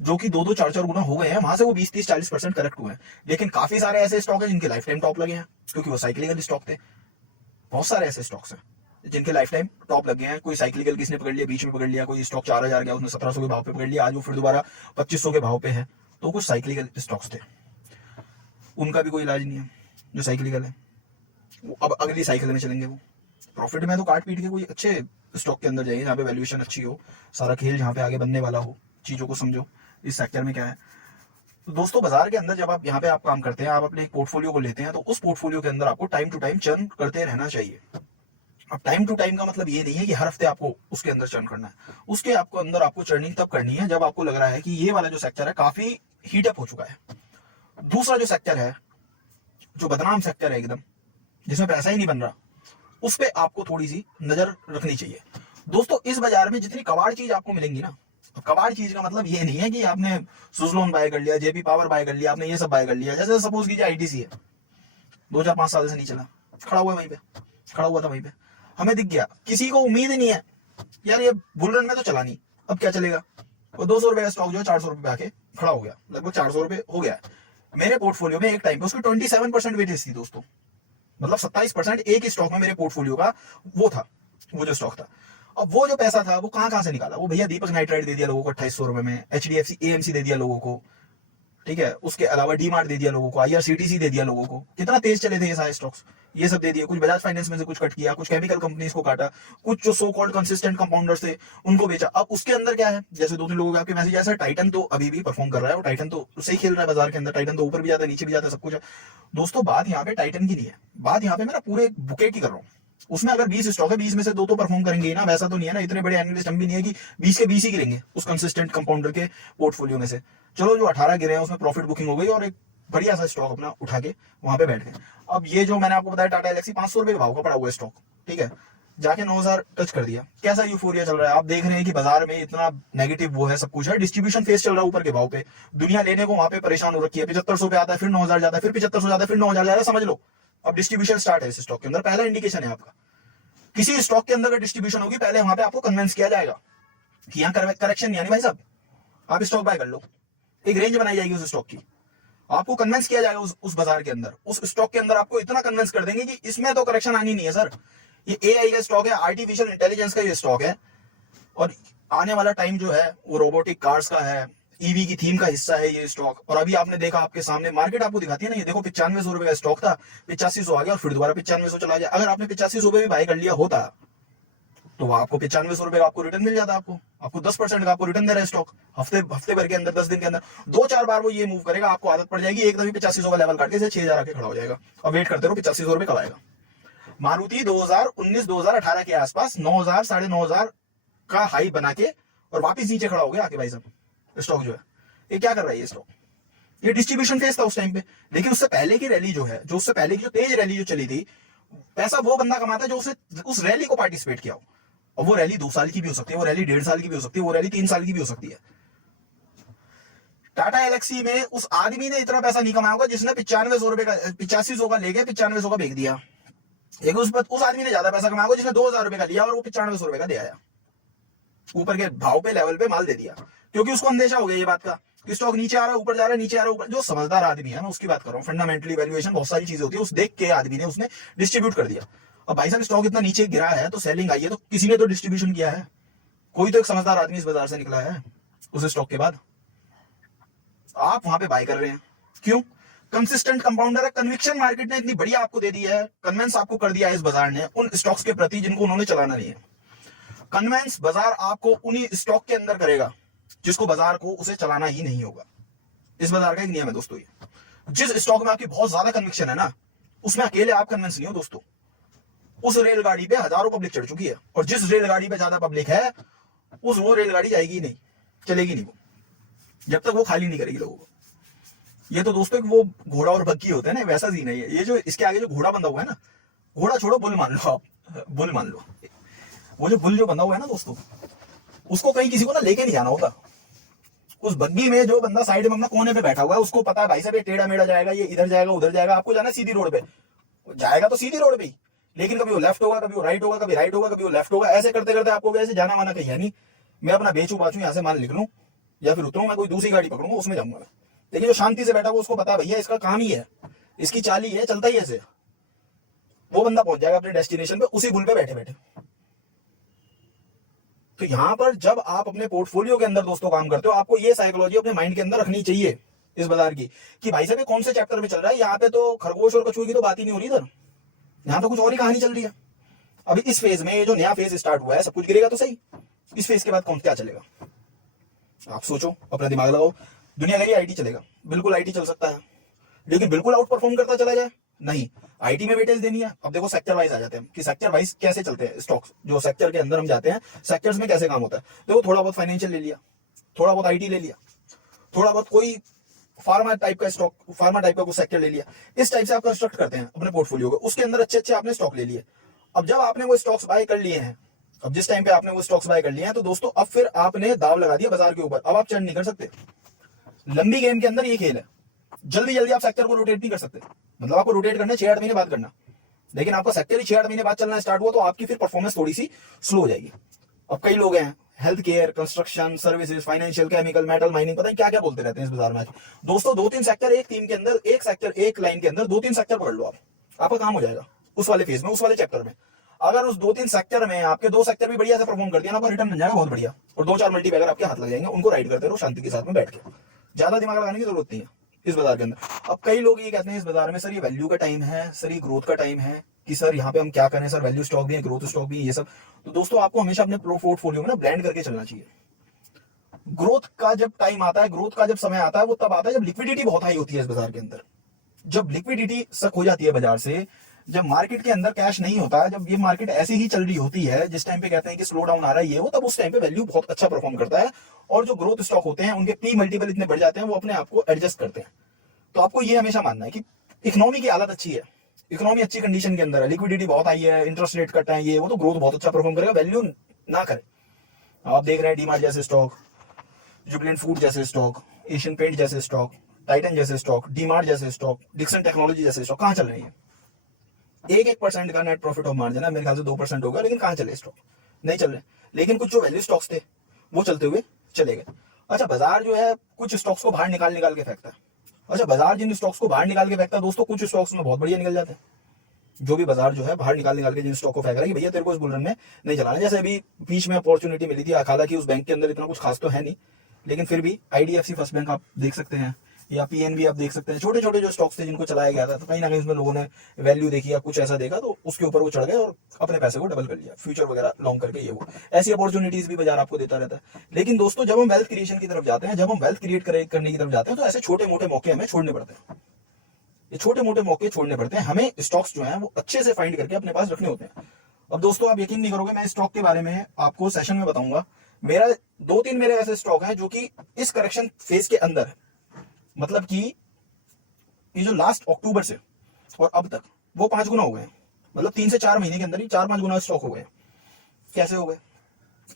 जो कि 2-2, 4-4 गुना हो गए हैं, वहां से वो 20-30, 40% करेक्ट हुए हैं। लेकिन काफी सारे ऐसे स्टॉक हैं जिनके लाइफ टाइम टॉप लगे हैं क्योंकि वो साइक्लिकल स्टॉक थे। बहुत सारे ऐसे स्टॉक्स हैं जिनके लाइफ टाइम टॉप लग गए हैं। कोई साइक्लिकल किसने पकड़ लिया, बीच में पकड़ लिया, कोई स्टॉक 4,000 गया, उसने 1,700 के भाव पे पकड़ लिया, आज वो फिर दोबारा 2,500 के भाव पे है। तो कुछ साइक्लिकल स्टॉक्स थे, उनका भी कोई इलाज नहीं है। जो साइक्लिकल है वो अब अगली साइकिल में चलेंगे, वो प्रॉफिट में तो काट पीट के कोई अच्छे स्टॉक के अंदर जाइए जहाँ पे वैल्यूएशन अच्छी हो, सारा खेल जहाँ पे आगे बनने वाला हो, चीजों को समझो इस सेक्टर में क्या है। तो दोस्तों बाजार के अंदर जब आप यहाँ पे आप काम करते हैं, आप अपने एक पोर्टफोलियो को लेते हैं, तो उस पोर्टफोलियो के अंदर आपको टाइम टू टाइम चर्न करते रहना चाहिए। अब टाइम टू टाइम का मतलब ये नहीं है कि हर हफ्ते आपको उसके अंदर चर्न करना है। उसके आपको अंदर आपको चर्निंग तब करनी है जब आपको लग रहा है कि ये वाला जो सेक्टर है काफी हीटअप हो चुका है। दूसरा जो सेक्टर है, जो बदनाम सेक्टर है एकदम, जिसमें पैसा ही नहीं बन रहा, उस पे आपको थोड़ी सी नजर रखनी चाहिए। दोस्तों इस बाजार में जितनी कबाड़ चीज आपको मिलेंगी ना, तो कबाड़ चीज का मतलब ये नहीं है कि आपने सुजलोन बाय कर लिया, जेपी पावर बाय कर लिया, आपने ये सब बाय कर लिया। जैसे सपोज कीजिए आईटीसी है, 2-4-5 साल से नहीं चला, खड़ा हुआ वहीं पे, खड़ा हुआ था वहीं पे, हमें दिख गया, किसी को उम्मीद ही नहीं है यार ये बुल रन में तो चला नहीं, अब क्या चलेगा। वो 200 रुपए का स्टॉक जो है 400 रुपए पे आके खड़ा हो गया, लगभग 400 रुपए हो गया। मेरे पोर्टफोलियो में एक टाइम पे उसकी 27% वेटेज थी दोस्तों, मतलब 27% एक ही स्टॉक में मेरे पोर्टफोलियो का वो था, वो जो स्टॉक था। अब वो जो पैसा था वो कहां से निकाला, वो भैया दीपक नाइट्राइट दे दिया लोगों को 2800 रुपए में, एचडीएफसी एएमसी दे दिया लोगों को, ठीक है, उसके अलावा डीमार्ट दे दिया लोगों को, आईआरसीटीसी दे दिया लोगों को। कितना तेज चले थे ये सारे स्टॉक्स, ये सब दे दिए। कुछ बजाज फाइनेंस में से कुछ कट किया, कुछ केमिकल कंपनीज को काटा, कुछ जो सो कॉल्ड कंसिस्टेंट कंपाउंडर्स थे उनको बेचा। अब उसके अंदर क्या है, जैसे 2-3 लोगों के आपके मैसेज ऐसा, टाइटन तो अभी भी परफॉर्म कर रहा है और टाइटन तो सही खेल रहा है बाजार के अंदर, टाइटन तो ऊपर भी जाता है नीचे भी जाता है सब कुछ है। दोस्तों बात यहाँ पे टाइटन की नहीं है, बात यहाँ पे मैं पूरे बुकेट की कर रहा हूँ। उसमें अगर 20 स्टॉक है, 20 में से 2 तो परफॉर्म करेंगे ना, वैसा तो नहीं है ना, इतने बड़े एनालिस्ट हम भी नहीं है कि 20 के 20 ही गिरेंगे उस कंसिस्टेंट कंपाउंडर के पोर्टफोलियो में से। चलो जो 18 गिरे हैं उसमें प्रॉफिट बुकिंग हो गई और एक बढ़िया सा स्टॉक अपना उठा के वहां पे बैठ गए। अब ये जो मैंने आपको बताया टाटा एलेक्सी 500 रुपए के भाव का पड़ा हुआ स्टॉक, ठीक है, जाके 9,000 टच कर दिया। कैसा यूफोरिया चल रहा है, आप देख रहे हैं कि बाजार में इतना नेगेटिव वो है, सब कुछ है, डिस्ट्रीब्यूशन फेस चल रहा है ऊपर के भाव पे, दुनिया लेने को वहां पे परेशान हो रखी है। 7500 पे आता है, फिर 9,000 जाता है, फिर 7500 जाता है, फिर 9,000 जाता है, समझ लो अब डिस्ट्रीब्यूशन स्टार्ट है इस स्टॉक के अंदर। पहला इंडिकेशन है आपका, किसी स्टॉक के अंदर डिस्ट्रीब्यूशन होगी, पहले वहां पे आपको कन्विंस किया जाएगा कि यहाँ करेक्शन नहीं आनी भाई साहब, आप स्टॉक बाय कर लो। एक रेंज बनाई जाएगी उस स्टॉक की, आपको कन्विंस किया जाएगा उस बाजार के अंदर, उस स्टॉक के अंदर आपको इतना कन्विंस कर देंगे कि इसमें तो करेक्शन आनी नहीं है सर। ये एआई का स्टॉक है, आर्टिफिशियल इंटेलिजेंस का ये स्टॉक है, और आने वाला टाइम जो है वो रोबोटिक कार्स का है, ईवी की थीम का हिस्सा है ये स्टॉक। और अभी आपने देखा, आपके सामने मार्केट आपको दिखाती है ना, ये देखो 9500 रुपए का स्टॉक था, 8500 आ गया और फिर दोबारा 9500 चला गया। अगर आपने 8500 रुपए भी बाय कर लिया होता तो आपको 9500 रुपए का आपको रिटर्न मिल जाता। आपको 10% का आपको रिटर्न दे रहा है स्टॉक, हफ्ते भर के अंदर, 10 दिन के अंदर 2-4 बार वो ये मूव करेगा, आपको आदत पड़ जाएगी, एकदम ही 8500 का लेवल काट के 6000 आके खड़ा हो जाएगा और वेट करते रहो 8500 रुपए कब आएगा। मारुति 2019-2018 के आसपास 9000 9,500 का हाई बना के और वापिस नीचे खड़ा हो गया आके भाई साहब। स्टॉक जो है ये क्या कर रहा है, ये स्टॉक ये डिस्ट्रीब्यूशन फेज था उस टाइम पे। लेकिन उससे पहले की रैली जो है, जो उससे पहले की जो तेज रैली जो चली थी, पैसा वो बंदा कमाता है जो उस रैली को पार्टिसिपेट किया हो। और वो रैली 2 साल की भी हो सकती है, वो रैली 1.5 साल की भी हो सकती है, वो रैली 3 साल की भी हो सकती है। टाटा एलेक्सी में उस आदमी ने इतना पैसा नहीं कमाया होगा जिसने 9500 रुपए का 8500 का लेके 9500 का बेच दिया। एक उस आदमी ने ज्यादा पैसा कमाया होगा जिसने 2000 रुपए का लिया और वो 9500 रुपए का दे आया, ऊपर के भाव पे लेवल पे माल दे दिया, क्योंकि उसको अंदेशा हो गया ये बात का कि स्टॉक नीचे आ रहा है, ऊपर जा रहा है, नीचे आ रहा है, ऊपर। जो समझदार आदमी है, मैं उसकी बात कर रहा हूँ, फंडामेंटली वैल्यूएशन बहुत सारी चीजें होती है, उस देख के आदमी ने उसने डिस्ट्रीब्यूट कर दिया। अब भाई साहब स्टॉक इतना नीचे गिरा है तो सेलिंग आई है, तो किसी ने तो डिस्ट्रीब्यूशन किया है, कोई तो एक समझदार आदमी इस बाजार से निकला है उस स्टॉक के बाद। आप वहां पे बाय कर रहे हैं, क्यों? कंसिस्टेंट कंपाउंडर है, कन्विक्शन मार्केट ने इतनी बढ़िया आपको दे दी है, कन्वेंस आपको कर दिया है इस बाजार ने उन स्टॉक्स के प्रति जिनको उन्होंने चलाना नहीं है। कन्वेंस बाजार आपको उन्हीं स्टॉक के अंदर करेगा जिसको बाजार को उसे चलाना ही नहीं होगा। इस बाजार का एक नियम है दोस्तों, ये जिस स्टॉक में आपकी बहुत ज्यादा कन्विक्शन है ना, उसमें अकेले आप कन्वेंस नहीं हो दोस्तों। उस रेलगाड़ी पे हजारों पब्लिक चढ़ चुकी है, और जिस रेलगाड़ी पे ज्यादा पब्लिक है वो रेलगाड़ी जाएगी नहीं, चलेगी नहीं वो, जब तक वो खाली नहीं करेगी लोगों को। ये तो दोस्तों वो घोड़ा और बग्घी होते हैं ना, वैसा सीन है ये जो इसके आगे जो घोड़ा बंधा हुआ है ना, घोड़ा छोड़ो, बुल मान लो आप, बुल मान लो। वो जो बुल जो बंधा हुआ है ना दोस्तों, उसको कहीं किसी को ना लेके नहीं जाना होता। उस बग्घी में जो बंदा साइड में अपना कोने पे बैठा हुआ है, उसको पता है भाई साहब ये टेढ़ा मेढ़ा जाएगा, ये इधर जाएगा उधर जाएगा, आपको जाना सीधी रोड पे, जाएगा तो सीधी रोड पे ही, लेकिन कभी वो लेफ्ट होगा, कभी वो राइट होगा, कभी राइट होगा, कभी वो लेफ्ट होगा, ऐसे करते करते आपको ऐसे जाना माना कहीं है नहीं। मैं अपना बेचू बाचू यहाँ से माल निकलूं या फिर उतरूं, मैं कोई दूसरी गाड़ी पकड़ूंगा उसमें जाऊंगा मैं। लेकिन जो शांति से बैठा हुआ उसको पता है भैया इसका काम ही है, इसकी चाल ही है, चलता ही ऐसे, वो बंदा पहुंच जाएगा अपने डेस्टिनेशन पे उसी बुल पे बैठे बैठे। तो यहां पर जब आप अपने पोर्टफोलियो के अंदर दोस्तों काम करते हो, आपको ये साइकोलॉजी अपने माइंड के अंदर रखनी चाहिए इस बाजार की, कि भाई साहब कौन से चैप्टर में चल रहा है। यहाँ पे तो खरगोश और कछुए की तो बात ही नहीं हो रही, इधर यहाँ तो कुछ और ही कहानी चल रही है। अभी इस फेज में, ये जो नया फेज स्टार्ट हुआ है, सब कुछ गिरेगा तो सही, इस फेज के बाद कौन क्या चलेगा आप सोचो, अपना दिमाग लगाओ। दुनिया कह रही है आईटी चलेगा, बिल्कुल आईटी चल सकता है, लेकिन बिल्कुल आउट परफॉर्म करता चला जाए नहीं, आईटी में वेटेज देनी है। अब देखो सेक्टर वाइज आ जाते हैं कि सेक्टर वाइज कैसे चलते हैं स्टॉक्स, जो सेक्टर के अंदर हम जाते हैं, सेक्टर्स में कैसे काम होता है। देखो थोड़ा बहुत फाइनेंशियल ले लिया, थोड़ा बहुत आईटी ले लिया, थोड़ा बहुत कोई फार्मा टाइप का स्टॉक, फार्मा टाइप का कुछ सेक्टर ले लिया, इस टाइप से आप कंस्ट्रक्ट करते हैं अपने पोर्टफोलियो को, उसके अंदर अच्छे अच्छे आपने स्टॉक ले लिए। अब जब आपने वो स्टॉक्स बाय कर लिए हैं, अब जिस टाइम पे आपने वो स्टॉक्स बाय कर लिए हैं, तो दोस्तों अब फिर आपने दाव लगा दिया बाजार के ऊपर, अब आप चढ़ नहीं कर सकते। लंबी गेम के अंदर ये खेल है, जल्दी जल्दी आप सेक्टर को रोटेट नहीं कर सकते। मतलब आपको रोटेट करना 6-8 महीने बाद करना, लेकिन आपका सेक्टर ही 6-8 महीने बाद चलना स्टार्ट हुआ तो आपकी फिर परफॉर्मेंस थोड़ी सी स्लो हो जाएगी। अब कई लोग हैं health care, construction services, financial, chemical, metal, mining, पता नहीं क्या क्या बोलते रहते हैं इस बाजार में। दोस्तों 2-3 सेक्टर एक टीम के अंदर, एक सेक्टर एक लाइन के अंदर 2-3 सेक्टर पकड़ लो आप, आपका काम हो जाएगा उस वाले फेज में, उस वाले चैप्टर में। अगर उस 2-3 सेक्टर में आपके 2 सेक्टर भी बढ़िया से परफॉर्म कर दिया ना, आपका रिटर्न बन जाएगा बहुत बढ़िया, और 2-4 मल्टीबैगर आपके हाथ लग जाएंगे, उनको राइड करते रहो शांति के साथ में बैठ के, ज्यादा दिमाग लगाने की जरूरत नहीं है इस बाजार के अंदर। अब कई लोग ये कहते हैं इस बाजार में सर ये वैल्यू का टाइम है, सर ये ग्रोथ का टाइम है, कि सर यहाँ पे हम क्या करें, सर वैल्यू स्टॉक भी है, ग्रोथ स्टॉक भी है, ये सब। तो दोस्तों आपको हमेशा अपने पोर्टफोलियो में ना ब्लेंड करके चलना चाहिए। ग्रोथ का जब टाइम आता है, ग्रोथ का जब समय आता है, वो तब आता है जब लिक्विडिटी बहुत हाई होती है इस बाजार के अंदर। जब लिक्विडिटी सक हो जाती है बाजार से, जब मार्केट के अंदर कैश नहीं होता, जब ये मार्केट ऐसी ही चल रही होती है, जिस टाइम पे कहते हैं कि स्लो डाउन आ रहा है ये वो, तब उस टाइम पे वैल्यू बहुत अच्छा परफॉर्म करता है, और जो ग्रोथ स्टॉक होते हैं उनके पी मल्टीपल इतने बढ़ जाते हैं, वो अपने आप को एडजस्ट करते हैं। तो आपको ये हमेशा मानना है कि इकोनॉमी की हालत अच्छी है, इकोनॉमी अच्छी कंडीशन के अंदर है, लिक्विडिटी बहुत आई है, इंटरेस्ट रेट कट है, ये वो, तो ग्रोथ बहुत अच्छा परफॉर्म करेगा, वैल्यू ना करे। आप देख रहे हैं डीमार्ट जैसे स्टॉक, जुबिलेंट फूड जैसे स्टॉक, एशियन पेंट जैसे स्टॉक, टाइटन जैसे स्टॉक, डीमार्ट जैसे स्टॉक, डिक्सन टेक्नोलॉजी जैसे स्टॉक कहां चल रही है। 1% का नेट प्रॉफिट ऑफ मार्जिन है, मेरे ख्याल से 2% होगा, लेकिन कहां चले स्टॉक, नहीं चल रहे। लेकिन कुछ जो वैल्यू स्टॉक्स थे वो चलते हुए चले गए। अच्छा बाजार जो है कुछ स्टॉक्स को बाहर निकाल निकाल के फेंकता है। अच्छा बाजार जिन स्टॉक्स को बाहर निकाल के फेंकता है दोस्तों, कुछ स्टॉक्स में बहुत बढ़िया निकल जाते हैं, जो भी बाजार जो है बाहर निकाल निकाल के जिन स्टॉक को फेंक रहा है कि भैया तेरे को इस बुल रन में नहीं चलाना। जैसे अभी बीच में अपॉर्चुनिटी मिली थी, हालांकि उस बैंक के अंदर इतना कुछ खास तो है नहीं, लेकिन फिर भी आईडीएफसी फर्स्ट बैंक आप देख सकते हैं, या पीएनबी आप देख सकते हैं, छोटे छोटे जो स्टॉक्स थे जिनको चलाया गया था, तो कहीं ना कहीं उसमें लोगों ने वैल्यू देखी या कुछ ऐसा देखा तो उसके ऊपर वो चढ़ गए और अपने पैसे को डबल कर लिया, फ्यूचर वगैरह लॉन्ग करके। ये वो ऐसी अपॉर्चुनिटीज भी बाजार आपको देता रहता है। लेकिन दोस्तों जब हम वेल्थ क्रिएशन की तरफ जाते हैं, जब हम वेल्थ क्रिएट करने की तरफ जाते हैं, तो ऐसे छोटे मोटे मौके हमें छोड़ने पड़ते हैं। ये छोटे मोटे मौके छोड़ने पड़ते हैं, हमें स्टॉक्स जो हैं वो अच्छे से फाइंड करके अपने पास रखने होते हैं। अब दोस्तों आप यकीन नहीं करोगे, मैं स्टॉक के बारे में आपको सेशन में बताऊंगा। मेरा 2-3 मेरे ऐसे स्टॉक हैं जो कि इस करेक्शन फेज के अंदर है, मतलब कि ये जो लास्ट अक्टूबर से और अब तक वो 5 गुना हो गए, मतलब 3 से 4 महीने के अंदर ही 4-5 गुना स्टॉक हो गए। कैसे हो गए,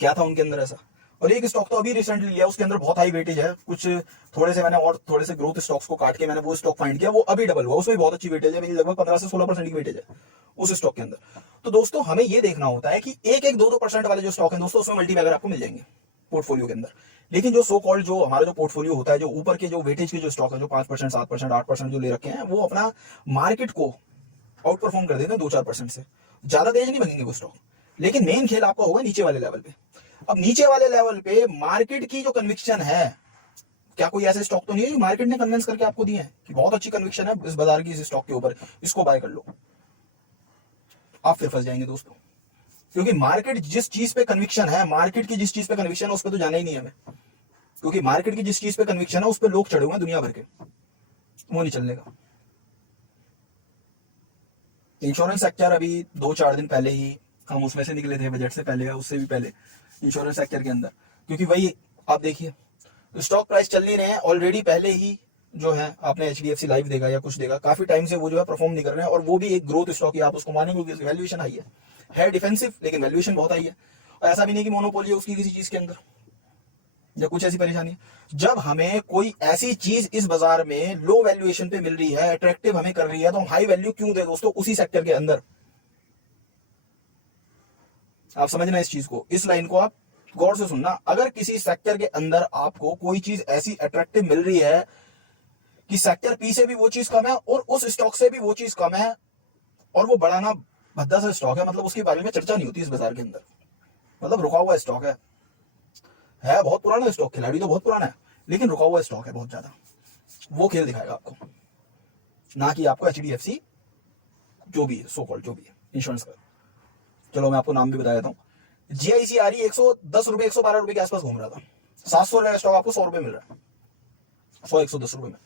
क्या था उनके अंदर ऐसा? और एक स्टॉक तो अभी रिसेंटली लिया, उसके अंदर बहुत हाई वेटेज है, कुछ थोड़े से मैंने और थोड़े से ग्रोथ स्टॉक्स को काट के मैंने वो स्टॉक फाइंड किया, वो अभी डबल हुआ, उसमें बहुत अच्छी वेटेज है, मेरी लगभग 15 से 16% की वेटेज है उस स्टॉक के अंदर। तो दोस्तों हमें ये देखना होता है कि 1-2% वाले जो स्टॉक है दोस्तों, उसमें मल्टीबैगर आपको मिल जाएंगे पोर्टफोलियो के अंदर। लेकिन जो सो कॉल्ड जो हमारा जो पोर्टफोलियो होता है, जो ऊपर के जो वेटेज के जो स्टॉक है, जो 5%, 7%, 8% जो ले रखे हैं, वो अपना मार्केट को आउट परफॉर्म कर देते हैं 2-4% से, ज्यादा तेज नहीं बनेंगे वो स्टॉक। लेकिन मेन खेल आपका होगा नीचे वाले लेवल पे। अब नीचे वाले लेवल पे मार्केट की जो कन्विक्शन है, क्या कोई ऐसे स्टॉक तो नहीं है जो मार्केट ने कन्विंस करके आपको दिए हैं कि बहुत अच्छी कन्विक्शन है इस बाजार की, इस स्टॉक के ऊपर, इसको बाय कर लो, आप फिर फंस जाएंगे दोस्तों। क्योंकि मार्केट जिस चीज पे कन्विक्शन है, मार्केट की जिस चीज पे कन्विक्शन है उस पर तो जाना ही नहीं है हमें, क्योंकि मार्केट की जिस चीज पे कन्विक्शन है उस पर लोग चढ़े हुए हैं दुनिया भर के, वो नहीं चलने का। इंश्योरेंस सेक्टर अभी 2-4 दिन पहले ही हम उसमें से निकले थे, बजट से पहले या उससे भी पहले इंश्योरेंस सेक्टर के अंदर, क्योंकि वही आप देखिए स्टॉक प्राइस चल नहीं रहे हैं ऑलरेडी, पहले ही जो है आपने एचडीएफसी लाइफ देखा या कुछ देखा, काफी टाइम से वो जो है परफॉर्म नहीं कर रहे हैं, और वो भी एक ग्रोथ स्टॉक ही आप उसको मानेंगे क्योंकि वैल्यूएशन हाई है डिफेंसिव, लेकिन वैल्यूएशन बहुत हाई है। और ऐसा भी नहीं कि मोनोपोली है उसकी किसी चीज के अंदर या कुछ ऐसी परेशानी। जब हमें कोई ऐसी चीज इस बाजार में लो वैल्यूएशन पे मिल रही है, अट्रैक्टिव हमें कर रही है, तो हम हाई वैल्यू क्यों दे दोस्तों उसी सेक्टर के अंदर। आप समझना इस चीज को, इस लाइन को आप गौर से सुनना। अगर किसी सेक्टर के अंदर आपको कोई चीज ऐसी अट्रैक्टिव मिल रही है कि सेक्टर पी से भी वो चीज कम है और उस स्टॉक से भी वो चीज कम है, और वो बढ़ाना भद्दा सा स्टॉक है, मतलब उसके बारे में चर्चा नहीं होती इस बाजार के अंदर, मतलब रुका हुआ स्टॉक है बहुत पुराना स्टॉक, खिलाड़ी तो बहुत पुराना है, लेकिन रुका हुआ स्टॉक है बहुत ज्यादा, वो खेल दिखाएगा आपको, ना कि आपको एचडीएफसी जो भी है, सो कॉल्ड जो भी है इंश्योरेंस का। चलो मैं आपको नाम भी बता देता हूँ, जीआईसीआरई 110 रुपए 112 रुपए के आसपास घूम रहा था, 700 रुपए का स्टॉक आपको 100 रुपए मिल रहा है, 100-110 रुपए में।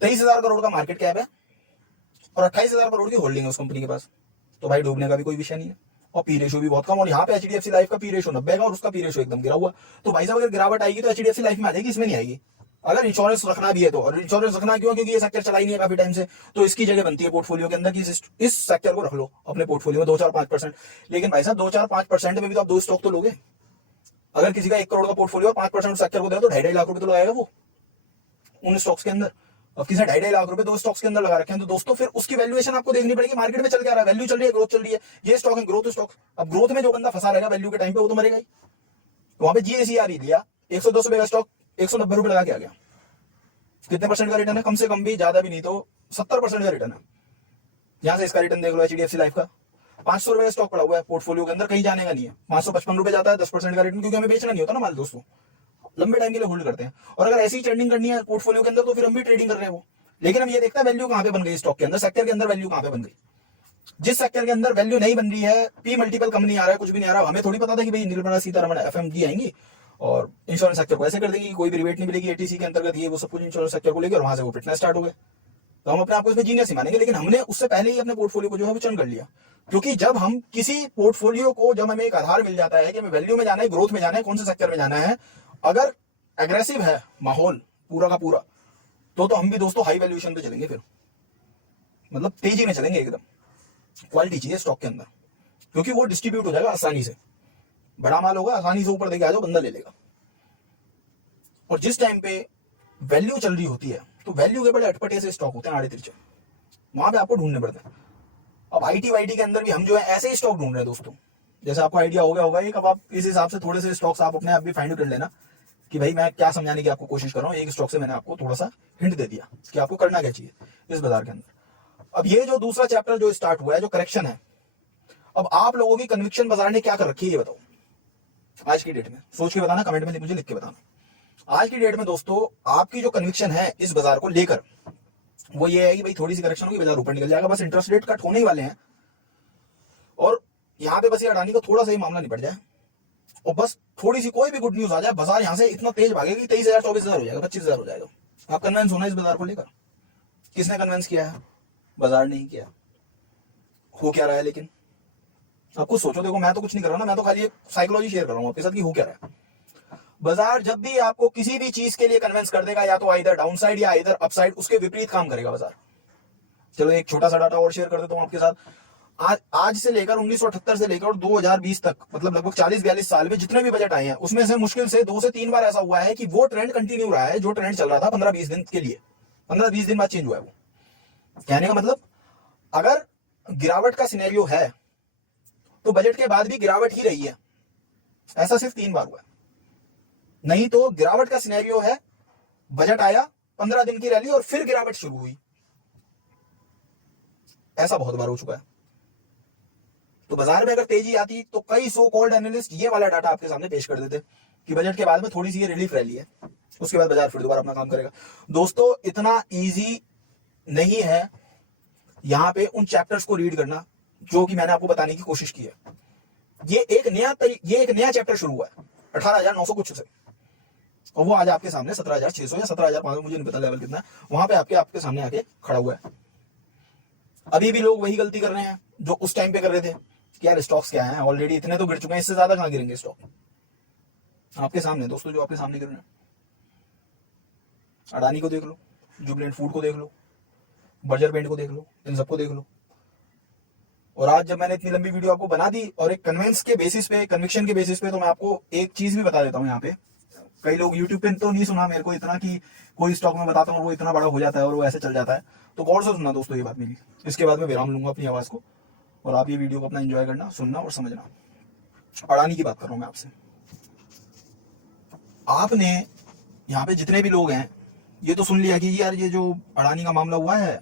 23,000 करोड़ का मार्केट कैप है और 28,000 करोड़ की होल्डिंग है उस कंपनी के पास, तो भाई डूबने का भी कोई विषय नहीं है। और पी रेशो भी बहुत कम, और यहाँ पे एचडीएफसी लाइफ का पी रेशो 90 का और उसका पी रेशो एकदम गिरा हुआ। तो भाई साहब अगर गिरावट आएगी तो एचडीएफसी लाइफ में आ जाएगी, इसमें नहीं आएगी। अगर इंश्योरेंस रखना भी है तो, और इंश्योरेंस रखना क्यों, क्योंकि ये सेक्टर चला ही नहीं है काफी टाइम से, तो इसकी जगह बनती है पोर्टफोलियो के अंदर कि इस सेक्टर को रख लो अपने पोर्टफोलियो में 2-4-5%। लेकिन भाई साहब 2-4-5% में भी तो आप 2 स्टॉक तो लोगे। अगर किसी का 1 करोड़ का पोर्टफोलियो 5% सेक्टर को दे तो 2.5 लाख रुपए तो लगाएगा वो उन स्टॉक्स के अंदर। अब किसी 2.5 लाख रुपए 2 स्टॉक्स के अंदर लगा रखे हैं, तो दोस्तों फिर उसकी वैल्यूएशन आपको देखनी पड़ेगी, मार्केट में चल क्या रहा है, वैल्यू चल रही है, ग्रोथ चल रही है, ये स्टॉक है ग्रोथ स्टॉक। अब ग्रोथ में जो बंदा फंसा रहेगा वैल्यू के टाइम पे वो तो मरेगा ही। वहां पे जीएसीआरई लिया 110 रुपए का स्टॉक 190 रुपए लगा के आ गया, कितने परसेंट का रिटर्न है, कम से कम भी ज्यादा भी नहीं तो 70% का रिटर्न है। यहां से इसका रिटर्न देख लो एचडीएफसी लाइफ का, 500 रुपए का स्टॉक पड़ा हुआ है पोर्टफोलियो के अंदर, कहीं जाने का नहीं है, 555 रुपए जाता है, 10% का रिटर्न, क्योंकि हमें बेचना नहीं होता ना माल दोस्तों, लंबे टाइम के लिए होल्ड करते हैं। और अगर ऐसी ट्रेडिंग करनी है पोर्टफोलियो के अंदर तो फिर हम भी ट्रेडिंग कर रहे हैं वो, लेकिन हम ये देखते हैं वैल्यू कहां पे बन गई स्टॉक के अंदर, सेक्टर के अंदर वैल्यू कहां पे बन गई। जिस सेक्टर के अंदर वैल्यू नहीं बन रही है, पी मल्टीपल कम नहीं आ रहा है, कुछ भी नहीं आ रहा, हमें थोड़ी पता था कि भाई निर्मला सीतारमण एफएमजी आएंगी और इंश्योरेंस सेक्टर को ऐसे कर देंगी, कोई भी रिबेट नहीं मिलेगी एटीसी के अंतर्गत, ये वो सब कुछ इंश्योरेंस सेक्टर को लेकर, और वहां से वो पिटना स्टार्ट हो गए। तो हम अपने आप को इसमें जीनियस ही मानेंगे, लेकिन हमने उससे पहले ही अपने पोर्टफोलियो को जो है वो चर्न कर लिया। क्योंकि जब हम किसी पोर्टफोलियो को, जब हमें एक आधार मिल जाता है कि हमें वैल्यू में जाना है, ग्रोथ में जाना है, कौन से सेक्टर में जाना है, अगर एग्रेसिव है माहौल पूरा का पूरा, तो हम भी दोस्तों हाई वैल्यूएशन पे चलेंगे, फिर मतलब तेजी में चलेंगे एकदम। क्वालिटी चाहिए स्टॉक के अंदर, क्योंकि वो डिस्ट्रीब्यूट हो जाएगा आसानी से, बड़ा माल होगा, आसानी से ऊपर देके आ जाओ बंदा ले लेगा। और जिस टाइम पे वैल्यू चल रही होती है तो वैल्यू के बड़े अटपटे से स्टॉक होते हैं, आड़े तिरछे, वहां पे आपको ढूंढने पड़ते हैं। अब आईटी वाईटी के अंदर भी हम जो है ऐसे ही स्टॉक ढूंढ रहे हैं दोस्तों, जैसे आपको आइडिया हो गया होगा एक। अब आप इस हिसाब से थोड़े से स्टॉक्स आप अपने आप भी फाइंड कर लेना कि भाई मैं क्या समझाने की आपको कोशिश कर रहा हूँ। एक स्टॉक से मैंने आपको थोड़ा सा हिंट दे दिया कि आपको करना क्या चाहिए इस बाजार के अंदर। अब ये जो दूसरा चैप्टर जो स्टार्ट हुआ है, जो करेक्शन है, अब आप लोगों की कन्विक्शन बाजार ने क्या कर रखी है ये बताओ आज की डेट में। सोच के बताना, कमेंट में मुझे लिख के बताना। आज की डेट में दोस्तों आपकी जो कन्विक्शन है इस बाजार को लेकर वो ये है कि भाई थोड़ी सी करेक्शन होगी, बाजार ऊपर निकल जाएगा, बस इंटरेस्ट रेट कट होने ही वाले हैं और यहाँ पे बस ये अडानी का थोड़ा सा ही मामला निपट जाए और बस थोड़ी सी कोई भी गुड न्यूज आ जाए, बाजार यहां से इतना तेज भागेगा कि 23,000 24,000 हो जाएगा, 25,000 हो जाएगा। आप कन्विंस होना इस बाजार को लेकर। किसने कन्विंस किया है? बाजार ने ही किया। हो क्या रहा है लेकिन आप कुछ सोचो। देखो मैं तो कुछ नहीं कर रहा ना, मैं तो खाली एक साइकोलॉजी शेयर कर रहा हूँ आपके साथ कि हो क्या रहा है। बाजार जब भी आपको किसी भी चीज के लिए कन्विंस कर देगा, या तो इधर डाउन साइड या इधर अप साइड, उसके विपरीत काम करेगा बाजार। चलो एक छोटा सा डाटा और शेयर कर देता हूँ आपके साथ। आज से लेकर 1978 से लेकर 2020 तक, मतलब लगभग 40-42 साल में जितने भी बजट आए हैं उसमें से मुश्किल से 2 से 3 बार ऐसा हुआ है कि वो ट्रेंड कंटिन्यू रहा है जो ट्रेंड चल रहा था 15-20 दिन के लिए। 15-20 दिन बाद चेंज हुआ है वो। कहने का मतलब अगर गिरावट का सिनेरियो है तो बजट के बाद भी गिरावट ही रही है। ऐसा सिर्फ 3 बार हुआ है। नहीं तो गिरावट का सिनेरियो है, बजट आया, 15 दिन की रैली और फिर गिरावट शुरू हुई। ऐसा बहुत बार हो चुका है। तो बाजार में अगर तेजी आती तो कई सो कॉल्ड एनालिस्ट ये वाला डाटा आपके सामने पेश कर देते कि बजट के बाद में थोड़ी सी ये रिलीफ रैली है, उसके बाद बाजार फिर दोबारा अपना काम करेगा। दोस्तों इतना इजी नहीं है यहां पे उन चैप्टर्स को रीड करना जो कि मैंने आपको बताने की कोशिश की है। ये एक नया चैप्टर शुरू हुआ है 18,900 कुछ से, और वो आज आपके सामने 17,600 या 17,500, मुझे नहीं पता लेवल कितना है, वहां पे आपके सामने आके खड़ा हुआ है। अभी भी लोग वही गलती कर रहे हैं जो उस टाइम पे कर रहे थे कि यार स्टॉक्स क्या हैं, ऑलरेडी इतने तो गिर चुके हैं, इससे ज्यादा कहां गिरेंगे स्टॉक। आपके सामने दोस्तों, जो आपके सामने गिर रहे हैं, अडानी को देख लो, जुबिलेंट फूड को देख लो, बर्जर पेंट को देख लो, इन सबको देख लो। और आज जब मैंने इतनी लंबी वीडियो आपको बना दी और एक कन्विंस के बेसिस पे, कन्विक्शन के बेसिस पे, तो मैं आपको एक चीज भी बता देता हूँ यहाँ पे। कई लोग यूट्यूब पे तो नहीं सुना मेरे को इतना कि कोई स्टॉक में बताता हूँ और वो इतना बड़ा हो जाता है और वो ऐसे चल जाता है, तो गौर से सुनना दोस्तों ये बात मेरी। इसके बाद मैं विराम लूंगा अपनी आवाज को और आप ये वीडियो को अपना एंजॉय करना, सुनना और समझना। अडानी की बात कर रहा हूं मैं आपसे। आपने यहाँ पे जितने भी लोग हैं ये तो सुन लिया कि यार ये जो अडानी का मामला हुआ है,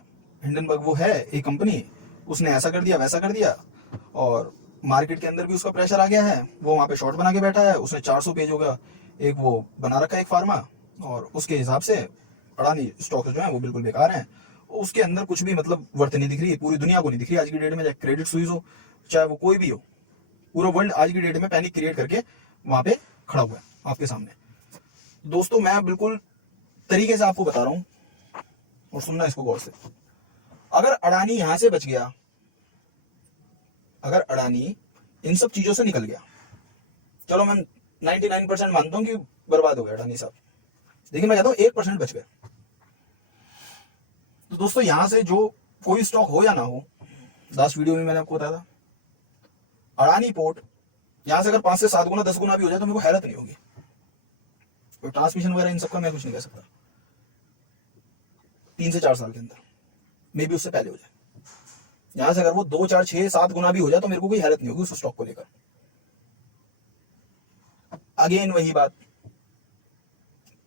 हिंडनबर्ग वो है एक कंपनी, उसने ऐसा कर दिया वैसा कर दिया और मार्केट के अंदर भी उसका प्रेशर आ गया है, वो वहां पे शॉर्ट बना के बैठा है, उसने 400 पेज होगा एक वो बना रखा है एक फार्मा, और उसके हिसाब से अडानी स्टॉक जो है वो बिल्कुल बेकार है। उसके अंदर कुछ भी मतलब वर्थ नहीं दिख रही है, पूरी दुनिया को नहीं दिख रही आज की डेट में, चाहे क्रेडिट सुइज हो चाहे वो कोई भी हो, पूरा वर्ल्ड आज की डेट में पैनिक क्रिएट करके वहां पे खड़ा हुआ है आपके सामने। दोस्तों मैं बिल्कुल तरीके से आपको बता रहा हूं और सुनना इसको गौर से। अगर अडानी यहां से बच गया, अगर अडानी इन सब चीजों से निकल गया, चलो मैं 99% मानता हूं कि बर्बाद हो गया अडानी साहब, लेकिन मैं कहता हूं 1% बच गए, तो दोस्तों यहां से जो कोई स्टॉक हो या ना हो, लास्ट वीडियो में मैंने आपको बताया था अडानी पोर्ट, यहां से अगर 5 से 7 गुना 10 गुना भी हो जाए तो मेरे को हैरत नहीं होगी। तो ट्रांसमिशन वगैरह इन सबका मैं कुछ नहीं कह सकता, 3 से 4 साल के अंदर, मे भी उससे पहले हो जाए। यहां से अगर वो 2, 4, 6, 7 गुना भी हो जाए तो मेरे को कोई हैरत नहीं होगी उस स्टॉक को लेकर। अगेन वही बात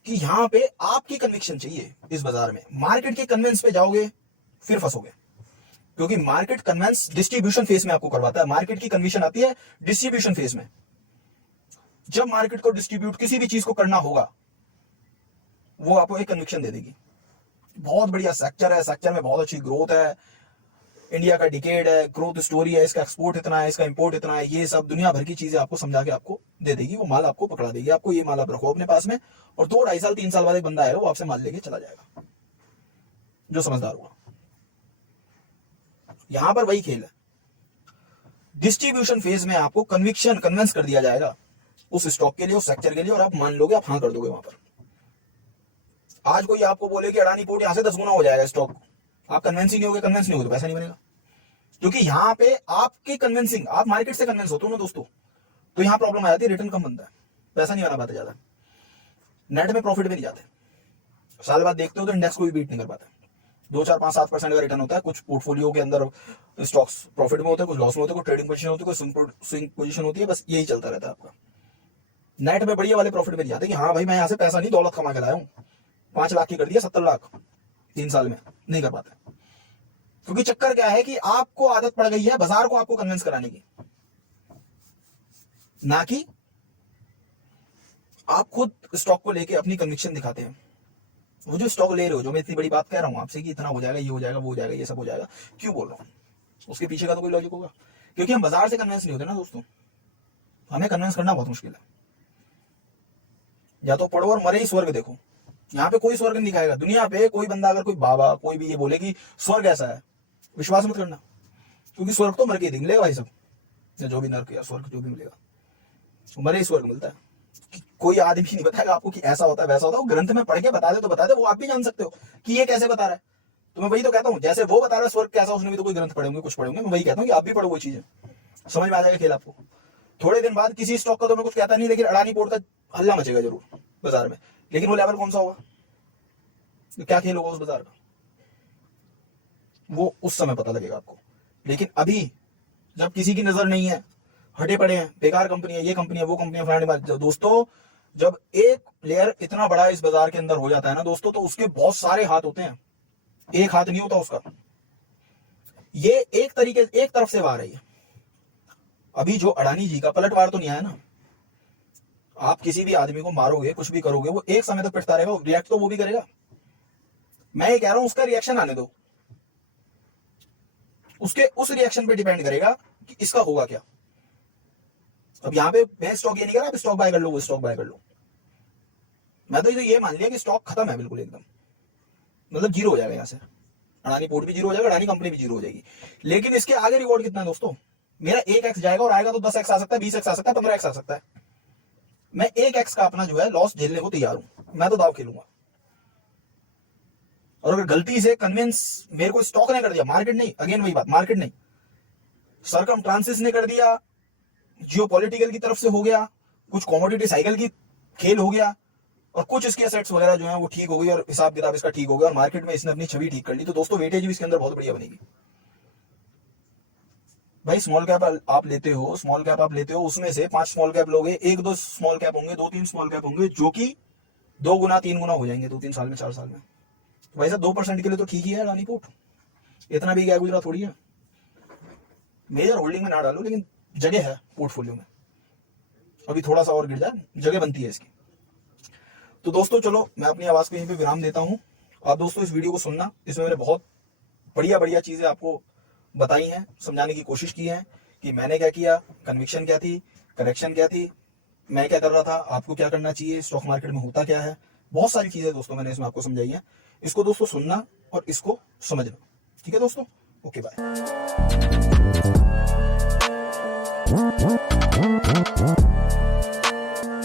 कि यहां पे आपकी कन्विक्शन चाहिए इस बाजार में। मार्केट के कन्वेंस पे जाओगे फिर फंसोगे, क्योंकि मार्केट कन्वेंस डिस्ट्रीब्यूशन फेज में आपको करवाता है। मार्केट की कन्विक्शन आती है डिस्ट्रीब्यूशन फेज में। जब मार्केट को डिस्ट्रीब्यूट किसी भी चीज को करना होगा, वो आपको एक कन्विक्शन दे देगी। बहुत बढ़िया सेक्टर है, सेक्टर में बहुत अच्छी ग्रोथ है, इंडिया का डिकेड है, ग्रोथ स्टोरी है, इसका एक्सपोर्ट इतना है, इसका इंपोर्ट इतना है, ये सब दुनिया भर की चीजें आपको समझा के आपको दे देगी। वो माल आपको पकड़ा देगी, आपको ये माल आप रखो अपने पास में, और 2, 2.5 साल 3 साल बाद एक बंदा आएगा वो आपसे माल लेके चला जाएगा, जो समझदार होगा। यहां पर वही खेल है। डिस्ट्रीब्यूशन फेज में आपको कन्वेंस कर दिया जाएगा उस स्टॉक के लिए, उस सेक्टर के लिए, और आप मान लोगे, आप हाँ कर दोगे वहां पर। आज कोई आपको बोले कि अडानी पोर्ट यहां से 10 गुना हो जाएगा स्टॉक, आप कन्वेंस ही नहीं होगे, कन्वेंस नहीं होगे तो पैसा नहीं बनेगा। क्योंकि यहां पे आपकी कन्वेंसिंग, आप मार्केट से कन्वेंस होते हो ना दोस्तों, तो यहां प्रॉब्लम आ जाती है, रिटर्न कम बनता है, पैसा नहीं बना पाते ज्यादा, नेट में प्रॉफिट में नहीं जाते। साल बाद देखते हो तो इंडेक्स को भी बीट नहीं कर पाते। 2, 4, 5, 7% का रिटर्न होता है। कुछ पोर्टफोलियो के अंदर स्टॉक्स प्रॉफिट में होते हैं, कुछ लॉस में होते हैं, कुछ ट्रेडिंग पोजीशन होती है, कुछ स्विंग पोजीशन होती है, बस यही चलता रहता है आपका। नेट में बढ़िया वाले प्रॉफिट में नहीं जाते कि हाँ भाई मैं यहां से पैसा नहीं दौलत कमा के लाया हूं, 5 लाख की कर दिया 70 लाख 3 साल में, नहीं कर पाते। क्योंकि चक्कर क्या है कि आपको आदत पड़ गई है बाजार को आपको कन्विंस कराने की, ना कि आप खुद स्टॉक को लेके अपनी कन्विक्शन दिखाते हैं। वो जो स्टॉक ले रहे हो, जो मैं इतनी बड़ी बात कह रहा हूं आपसे कि इतना हो जाएगा, ये हो जाएगा, वो हो जाएगा, ये सब हो जाएगा, क्यों बोल रहा हूं? उसके पीछे का तो कोई लॉजिक होगा, क्योंकि हम बाजार से कन्विंस नहीं होते ना दोस्तों। हमें कन्विंस करना बहुत मुश्किल है। या तो पढ़ो और मरे ही स्वर्ग देखो। यहाँ पे कोई स्वर्ग नहीं दिखाएगा दुनिया पे। कोई बंदा अगर कोई बाबा कोई भी ये बोले कि स्वर्ग ऐसा है, विश्वास मत करना, क्योंकि स्वर्ग तो मर के ही मिलेगा भाई सब, या जो भी नर्क या स्वर्ग जो भी मिलेगा तो मरे ही स्वर्ग मिलता है। कोई आदमी नहीं बताएगा आपको कि ऐसा होता है वैसा होता है। वो ग्रंथ में पढ़ के बता दे तो बता दे, वो आप भी जान सकते हो कि ये कैसे बता रहा है। तो मैं वही तो कहता हूँ, जैसे वो बता रहा है स्वर्ग कैसा, उसने भी तो कोई ग्रंथ पढ़े होंगे, कुछ पढ़े होंगे। मैं वही कहता हूँ कि आप भी पढ़ो वो चीजें, समझ में आ जाएगा खेल आपको। थोड़े दिन बाद किसी स्टॉक का तो मैं कुछ कहता नहीं, लेकिन अडानी पोर्ट का हल्ला मचेगा जरूर बाजार में, लेकिन वो लेवल कौन सा होगा, तो क्या खेल होगा उस बाजार का, वो उस समय पता लगेगा आपको। लेकिन अभी जब किसी की नजर नहीं है, हटे पड़े हैं, बेकार कंपनी है, ये कंपनी है, वो कंपनी है, फलाने बात। दोस्तों जब एक प्लेयर इतना बड़ा इस बाजार के अंदर हो जाता है ना दोस्तों, तो उसके बहुत सारे हाथ होते हैं, एक हाथ नहीं होता उसका। ये एक तरीके एक तरफ से वार है ये। अभी जो अडानी जी का पलटवार तो नहीं आया ना। आप किसी भी आदमी को मारोगे, कुछ भी करोगे, वो एक समय तक पिटता रहेगा, रिएक्ट तो वो भी करेगा। मैं ये कह रहा हूं उसका रिएक्शन आने दो, उसके उस रिएक्शन पे डिपेंड करेगा कि इसका होगा क्या। अब यहां पे मैं स्टॉक ये नहीं कर रहा आप स्टॉक बाय कर लो, वो स्टॉक बाय कर लो। मैं तो ये मान लिया कि स्टॉक खत्म है बिल्कुल एकदम, मतलब जीरो हो जाएगा यहां से। अडानी पोर्ट भी जीरो हो जाएगा, अडानी कंपनी भी जीरो हो जाएगी। लेकिन इसके आगे रिवॉर्ड कितना है दोस्तों? मेरा 1x जाएगा, और आएगा तो 10x आ सकता है, 20x आ सकता है, 15x आ सकता है। मैं 1x का अपना जो है लॉस झेलने को तैयार हूं, मैं तो दाव खेलूंगा। और अगर गलती से कन्विंस मेरे को स्टॉक ने कर दिया, मार्केट नहीं, अगेन वही बात, मार्केट नहीं, सरकम ट्रांसिस ने कर दिया, जियोपॉलिटिकल की तरफ से हो गया, कुछ कमोडिटी साइकिल की खेल हो गया, और कुछ इसके एसेट्स वगैरह जो है वो ठीक हो गई, और हिसाब किताब इसका ठीक हो गया, और मार्केट में इसने अपनी छवि ठीक कर ली, तो दोस्तों वेटेज भी इसके अंदर बहुत बढ़िया बनेगी। भाई स्मॉल कैप आप लेते हो, स्मॉल कैप आप लेते हो, उसमें से 5 स्मॉल कैप लोगे, 1-2 स्मॉल कैप होंगे, 2-3 स्मॉल कैप होंगे, जो कि 2 गुना 3 गुना हो जाएंगे 2-3 साल में, 4 साल में। तो भाई साहब 2% के लिए तो ठीक ही है अडानी पोर्ट, इतना भी क्या गुजरा थोड़ी है। मेजर होल्डिंग में ना डालो, लेकिन जगह है पोर्टफोलियो में, अभी थोड़ा सा और गिर जाए, जगह बनती है इसकी। तो दोस्तों चलो मैं अपनी आवाज को यहीं पे विराम देता हूं। आप दोस्तों इस वीडियो को सुनना, इसमें मैंने बहुत बढ़िया बढ़िया चीजें आपको बताई हैं, समझाने की कोशिश की है कि मैंने क्या किया, कन्विक्शन क्या थी, करेक्शन क्या थी, मैं क्या कर रहा था, आपको क्या करना चाहिए, स्टॉक मार्केट में होता क्या है। बहुत सारी चीजें दोस्तों मैंने इसमें आपको समझाई है। इसको दोस्तों सुनना और इसको समझना, ठीक है दोस्तों। Okay bye.